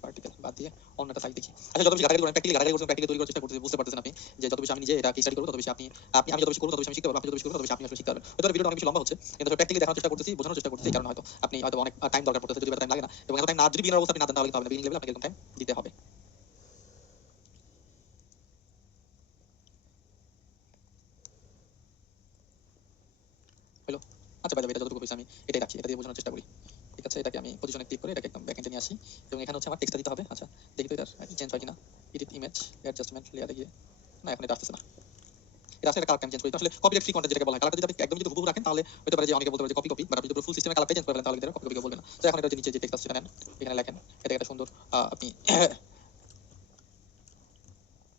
পার্টিকেল বাদ দিয়ে অন্য একটা সাইজ দেখি। আচ্ছা যত বেশি ঘাটাঘাটি করবেন, প্র্যাকটিক্যালি তৈরি করার চেষ্টা করতেছি, বুঝতে পারতেছেন আপনি যে যত বেশি আমি নিজে এটা স্টাডি করবো, তত বেশি আপনি আপনি আমি যত বেশি করবো তত বেশি আমি শিখতে পারবো, আপনি যত বেশি করবো তত বেশি আপনি আসলে শিখতে পারবেন। হয়তো ভিডিওটা অনেক বেশি লম্বা হচ্ছে, কিন্তু প্র্যাকটিক্যালি দেখানোর চেষ্টা করতেছি, বোঝানোর চেষ্টা করতেছি, এই কারণে হয়তো আপনি হয়তো অনেক টাইম দরকার পড়তেছে, যদি টাইম লাগে না, এবং এত টাইম না যদি বিগিনার অবস্থা আপনি না দেন, তাহলে কিন্তু হবে না, বিগিনিং লেভেলে আপনাকে একদম টাইম দিতে হবে। হলো, আচ্ছা বাই দ্য ওয়ে, এটা যতটুকু হয়েছে আমি এটাই রাখি, এটা দিয়ে বোঝানোর চেষ্টা করি, ঠিক আছে? এটাকে আমি পজিশনে ক্লিক করে এটাকে একদম ব্যাকএন্ডে নিয়ে আসি, এবং এখানে হচ্ছে আমার টেক্সটটা দিতে হবে। আচ্ছা দেখি তো এটা চেঞ্জ হয় কিনা, এডিট ইমেজ অ্যাডজাস্টমেন্ট লেয়ারে গিয়ে, না এখন এটা আসতেছে না, এটা আসলে কালার টাইম চেঞ্জ করি তো আসলে কপিরাইট ফ্রি কন্টেন্ট যেটাকে বলা হয় কালারটা যদি আপনি একদম যদি হুবহু রাখেন তাহলে হতে পারে যে অনেকে বলতে পারে যে কপি বাট আপনি যদি ফুল সিস্টেমে কালারটা চেঞ্জ করে ফেলেন তাহলে কিন্তু কপি কেউ বলবে না তো এখন এটা যে নিচে যে টেক্সট আছে সেটা নেন এখানে লেখেন এটা একটা সুন্দর আপনি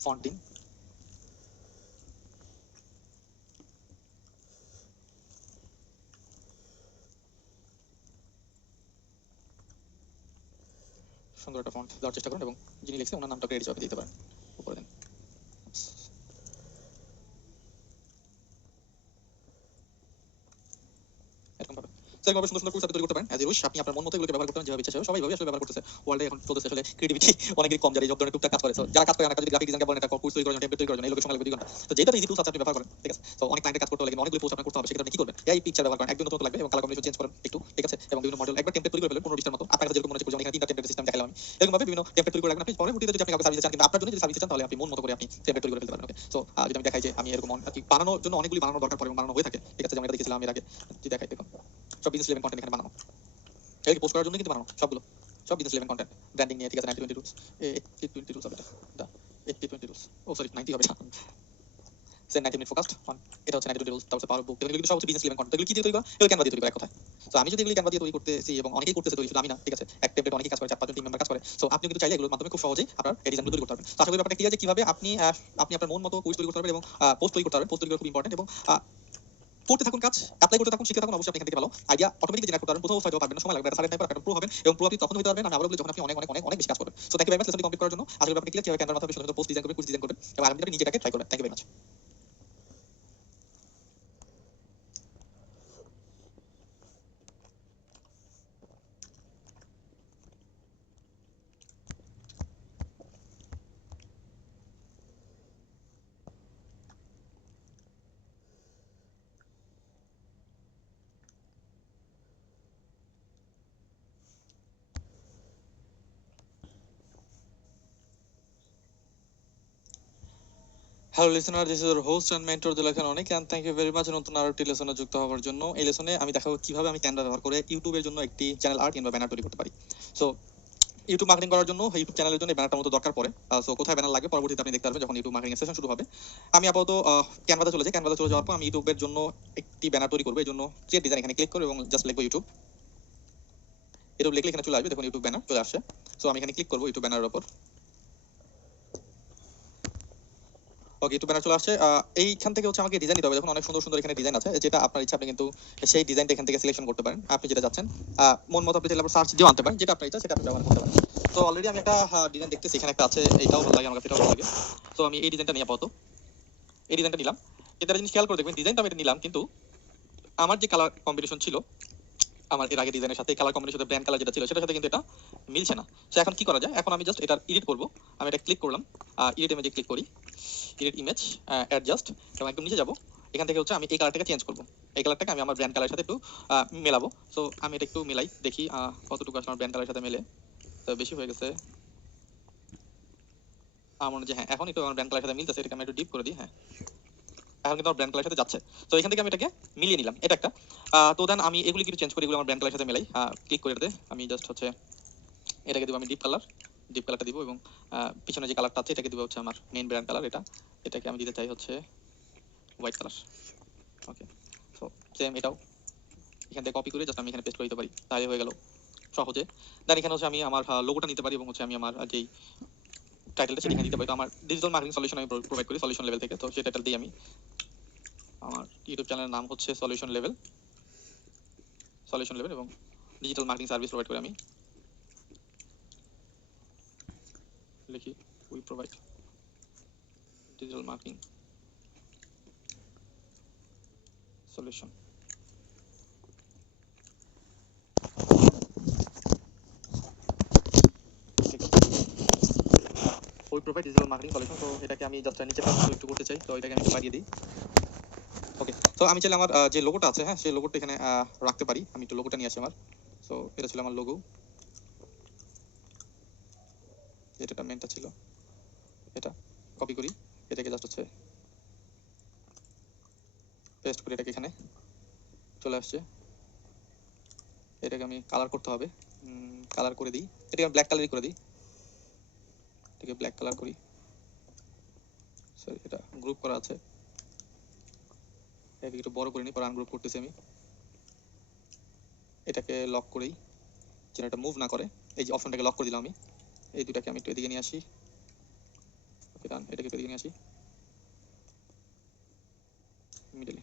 ফন্ট দিন সুন্দর একটা ফন্ট দেওয়ার চেষ্টা করুন এবং যিনি লিখছে ওনার নামটা ক্রেডিট হিসেবে দিতে পারেন উপরে দেন এরকম ভাবে সেরকম সুন্দর সুন্দর টুলস আপনি তৈরি করতে পারেন অ্যাজ ইউজ আপনি আপনার মন মতো এগুলোকে ব্যবহার করতে পারেন যেভাবে ইচ্ছা সবাই ভাবে আসলে ব্যবহার করতেছে ওয়ার্ল্ডে এখন চলতেছে আসলে ক্রিয়েটিভিটি অনেকই কম যারা এই ধরনের টুকটাক কাজ করে যারা কাজ করে না যদি গ্রাফিক ডিজাইন বলেন এটা কোর্স তৈরি করার জন্য টেমপ্লেট তৈরি করার জন্য এই লোকের সময় লাগবে 2 ঘন্টা তো যেটা ইজি টুলস আপনি ব্যবহার করেন ঠিক আছে তো অনেক ক্লায়েন্টের কাজ করতে হলে অনেকগুলো পোস্ট আপনার করতে হবে সেক্ষেত্রে আপনি কি করবেন এই পিকচার ব্যবহার করেন একদম নতুন লাগবে এবং কালার কম্বিনেশন চেঞ্জ করেন একটু ঠিক আছে এবং বিভিন্ন মডেল একবার টেমপ্লেট তৈরি করে ফেলেন 15-20টার মতো আপনার কাছে যেরকম মনে হচ্ছে এখানে 3টা টেমপ্লেট সিস্টেম দেখালাম আমি এরকম ভাবে বিভিন্ন টেমপ্লেট তৈরি করে রাখবেন আপনি পরবর্তীতে যদি আপনি কাউকে সার্ভিস চান কিংবা আপনার জন্য যদি সার্ভিস চান তাহলে আপনি মন মতো করে আপনি টেমপ্লেট তৈরি করে ফেলতে পারেন ওকে সো যদি আমি দেখাই যে আমি এরকম বানানোর জন্য অনেকগুলি বানানোর দরকার পড়ে এবং বানানো হয়ে থাকে ঠিক আছে যেমন এটা দেখেছিলাম এর আগে যদি দেখাই দেখুন সব বিজনেস লেভেল কন্টেন্ট এখানে বানানো এটাকে পোস্ট করার জন্য কিন্তু বানানো সবগুলো সব বিজনেস লেভেল কন্টেন্ট ব্র্যান্ডিং নিয়ে ঠিক আছে 90-20 রুলস 80-20 রুলস হবে এটা 80-20 রুলস ও সরি 90 হবে এটা সেন 90 মিনিট ফোকাসড অন এটা হচ্ছে 90 রুলস তারপর পাওয়ার বুক এগুলো কিন্তু সব হচ্ছে বিজনেস লেভেল কন্টেন্ট এগুলো কি দিয়ে তৈরি করা এগুলো ক্যানভা দিয়ে তৈরি করা এক কথায় তো আমি যদি এগুলো ক্যানভা দিয়ে তৈরি করতেছি এবং অনেকেই করতেছে তৈরি শুধু আমি না ঠিক আছে এক টেমপ্লেট অনেকেই কাজ করে 4-5 জন টিম মেম্বার কাজ করে সো আপনি কিন্তু চাইলে এগুলোর মাধ্যমে খুব সহজেই আপনার এই ডিজাইনগুলো তৈরি করতে পারবেন তো আশা করি ব্যাপারটা ক্লিয়ার যে কিভাবে আপনি আপনি আপনার মন মতো কোর্স তৈরি করতে পারবেন এবং পোস্ট তৈরি করতে পারবেন পোস্ট তৈরি করা খুব ইম্পর্টেন্ট এবং করতে থাকুন কাজ অ্যাপ্লাই করতে থাকুন শিখতে থাকুন অবশ্যই আপনি এখান থেকে ভালো আইডিয়া অটোমেটিক জেনারেট করতে পারবেন কোথাও হয়তো পারবেন না সময় লাগবে এটা সালের টাইম আপনি প্রো হবেন এবং প্রো আপনি তখন হতে পারবেন আমি আবার বলি যখন আপনি অনেক অনেক অনেক অনেক বেশি কাজ করবেন so thank you very much লেসনটি কমপ্লিট করার জন্য আজকে আপনি ক্লিয়ার কিভাবে ক্যানভার মাধ্যমে সুন্দর পোস্ট ডিজাইন করবেন কোর্স ডিজাইন করবেন এবং আপনি নিজেটাকে ট্রাই করবেন thank you very much hello listener this is your host and mentor Dilakhan Anik and thank you very much নতুন আরো একটি লেসনে যুক্ত হওয়ার জন্য এই লেসনে আমি দেখাবো কিভাবে আমি ক্যানভা ব্যবহার করে ইউটিউবের জন্য একটি চ্যানেল আর্ট কিংবা ব্যানার তৈরি করতে পারি সো ইউটিউব মার্কেটিং করার জন্য ইউটিউব চ্যানেলের জন্য ব্যানারটা মতো দরকার পড়ে সো কোথায় ব্যানার লাগবে পরবর্তীতে আপনি দেখতে পারবেন যখন ইউটিউব মার্কেটিং সেশন শুরু হবে আমি আপাতত ক্যানভাতে চলে যাই ক্যানভাতে চলে যাওয়ার পর আমি ইউটিউবের জন্য একটি ব্যানার তৈরি করবো এই জন্য ক্রিয়েট ডিজাইন এখানে ক্লিক করবো এবং জাস্ট লিখবো ইউটিউব লিখলে এখানে চলে আসবে দেখুন ইউটিউব ব্যানার চলে আসছে সো আমি এখানে ক্লিক করবো ইউটিউব ব্যানারের উপর ওকে ইউটিউব ব্যানার চলে আসছে এইখান থেকে হচ্ছে আমাকে ডিজাইন দিতে হবে দেখুন অনেক সুন্দর সুন্দর এখানে ডিজাইন আছে যেটা আপনার ইচ্ছা আপনি কিন্তু সেই ডিজাইনটা এখান থেকে সিলেকশন করতে পারেন আপনি যেটা যাচ্ছেন মন মতো আপনি চাইলে সার্চ দিয়েও আনতে পারেন যেটা আপনার ইচ্ছা সেটা আপনি ব্যবহার করতে পারেন তো অলরেডি আমি একটা ডিজাইন দেখতেছি এখানে একটা আছে এটাও ভালো লাগে আমার কাছে এটাও ভালো লাগে তো আমি এই ডিজাইনটা নিয়ে আপাতত এই ডিজাইনটা নিলাম এটা জিনিস খেয়াল করে দেখবেন ডিজাইনটা আমি এটা নিলাম কিন্তু আমার যে কালার কম্বিনেশন ছিল আমার এর আগে ডিজাইনের সাথে কালার কম্বিনেশন ব্র্যান্ড কালার যেটা ছিল সেটার সাথে কিন্তু এটা মিলছে না সো এখন কি করা যায় এখন আমি জাস্ট এটা এডিট করব আমি এটা ক্লিক করলাম এডিট ইমেজে ক্লিক করি এডিট ইমেজ অ্যাডজাস্ট এবং একদম নিচে যাব এখান থেকে হচ্ছে আমি এই কালারটাকে চেঞ্জ করব এই কালারটাকে আমি আমার ব্র্যান্ড কালারের সাথে একটু মেলাবো সো আমি এটা একটু মেলাই দেখি কতটুকু আসলে আমার ব্র্যান্ড কালারের সাথে মেলে তো বেশি হয়ে গেছে আমার মনে হয় যে হ্যাঁ এখন একটু আমার ব্র্যান্ড কালারের সাথে মিলতেছে এটাকে আমি একটু ডিপ করে দিই হ্যাঁ এখন কিন্তু আমার ব্র্যান্ড কালারের সাথে যাচ্ছে তো এখান থেকে আমি এটাকে মিলিয়ে নিলাম এটা একটা তো দেন আমি এগুলি কিছু চেঞ্জ করি এগুলো আমার ব্র্যান্ড কালারের সাথে মেলাই ক্লিক করে এটাতে আমি জাস্ট হচ্ছে এটাকে দিব আমি ডিপ কালারটা দিব এবং পিছনে যে কালারটা আছে এটাকে দিব হচ্ছে আমার মেইন ব্র্যান্ড কালার এটাকে আমি দিতে চাই হচ্ছে white colour okay so same এটাও এখান থেকে কপি করে জাস্ট আমি এখানে পেস্ট করে দিতে পারি তাহলে হয়ে গেল সহজে দেন এখানে হচ্ছে আমি আমার লোগোটা নিতে পারি এবং হচ্ছে আমি আমার যেই টাইটেলটা সেটা এখানে দিতে পারি তো আমার ডিজিটাল মার্কেটিং সলিউশন আমি প্রোভাইড করি সলিউশন লেভেল থেকে তো সেই টাইটেল দিয়ে আমি আমার ইউটিউব চ্যানেলের নাম হচ্ছে সলিউশন লেভেল এবং ডিজিটাল মার্কেটিং সার্ভিস প্রোভাইড করি আমি লিখি we provide digital marketing solution we provide digital marketing solution তো এটাকে আমি জাস্ট নিচে একটু করতে চাই তো এটাকে আমি একটু বাড়িয়ে দিই ওকে তো আমি চাইলে আমার যে লোগোটা আছে হ্যাঁ সেই লোগোটা এখানে রাখতে পারি আমি একটু লোগোটা নিয়ে আসি আমার সো এটা ছিল আমার লোগো এটা মেনটা ছিল এটা কপি করি এটাকে জাস্ট হচ্ছে পেস্ট করি এটাকে এখানে চলে আসছে এটাকে আমি কালার করতে হবে কালার করে দিই এটাকে আমি ব্ল্যাক কালারই করে দিই এটাকে ব্ল্যাক কালার করি সরি এটা গ্রুপ করা আছে এটাকে একটু বড় করে নিই, পরে আনগ্রুপ করতেছি আমি। এটাকে লক করেই যেন এটা মুভ না করে, এই যে অপশনটাকে লক করে দিলাম আমি। এই দুটাকে আমি একটু এদিকে নিয়ে আসি। ওকে ডান, এটাকে একটু এদিকে নিয়ে আসি মিডলে।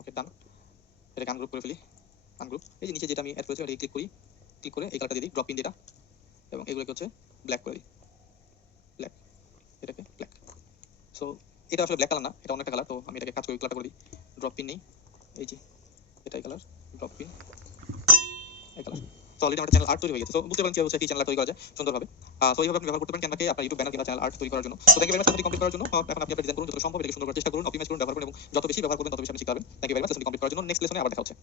ওকে ডান, এটাকে আনগ্রুপ করে ফেলি। আনগ্রুপ, এই যে নিচে যেটা আমি অ্যাড করেছি ওটাকে ক্লিক করি, ক্লিক করে এই কালারটা দিয়ে দিই, ড্রপ ইন যেটা, এবং এগুলোকে হচ্ছে ব্ল্যাক করে দিই, ব্ল্যাক, এটাকে ব্ল্যাক। সো এটা আসলে ব্ল্যাক কালার না, এটা অন্য একটা কালার, তো আমি এটাকে কাজ করে কালারটা করে দিই। ড্রপ পিন নেই, এই যে এটাই কালার, ড্রপ পিন এই কালার। তো অলরেডি আমাদের চ্যানেল আর্ট তৈরি হয়ে গেছে। তো বুঝতে পারেন কিভাবে চ্যানেল তৈরি করা যায় সুন্দরভাবে। সো এইভাবে আপনি ব্যবহার করতে পারেন ক্যানভাকে আপনার ইউটিউব ব্যানার কিংবা চ্যানেল আর্ট তৈরি করার জন্য। তো thank you very much complete করার জন্য। এখন আপনি আপনার ডিজাইন করুন, যত সম্ভব এটাকে সুন্দর করার চেষ্টা করুন, অপটিমাইজ করুন, ব্যবহার করুন, এবং যত বেশি ব্যবহার করবেন তত বেশি আপনি শিখতে পারবেন। থ্যাংক ইউ ভেরি মাচ লেসনটি কমপ্লিট করার জন্য। নেক্সট লেসনে আবার দেখা হচ্ছে।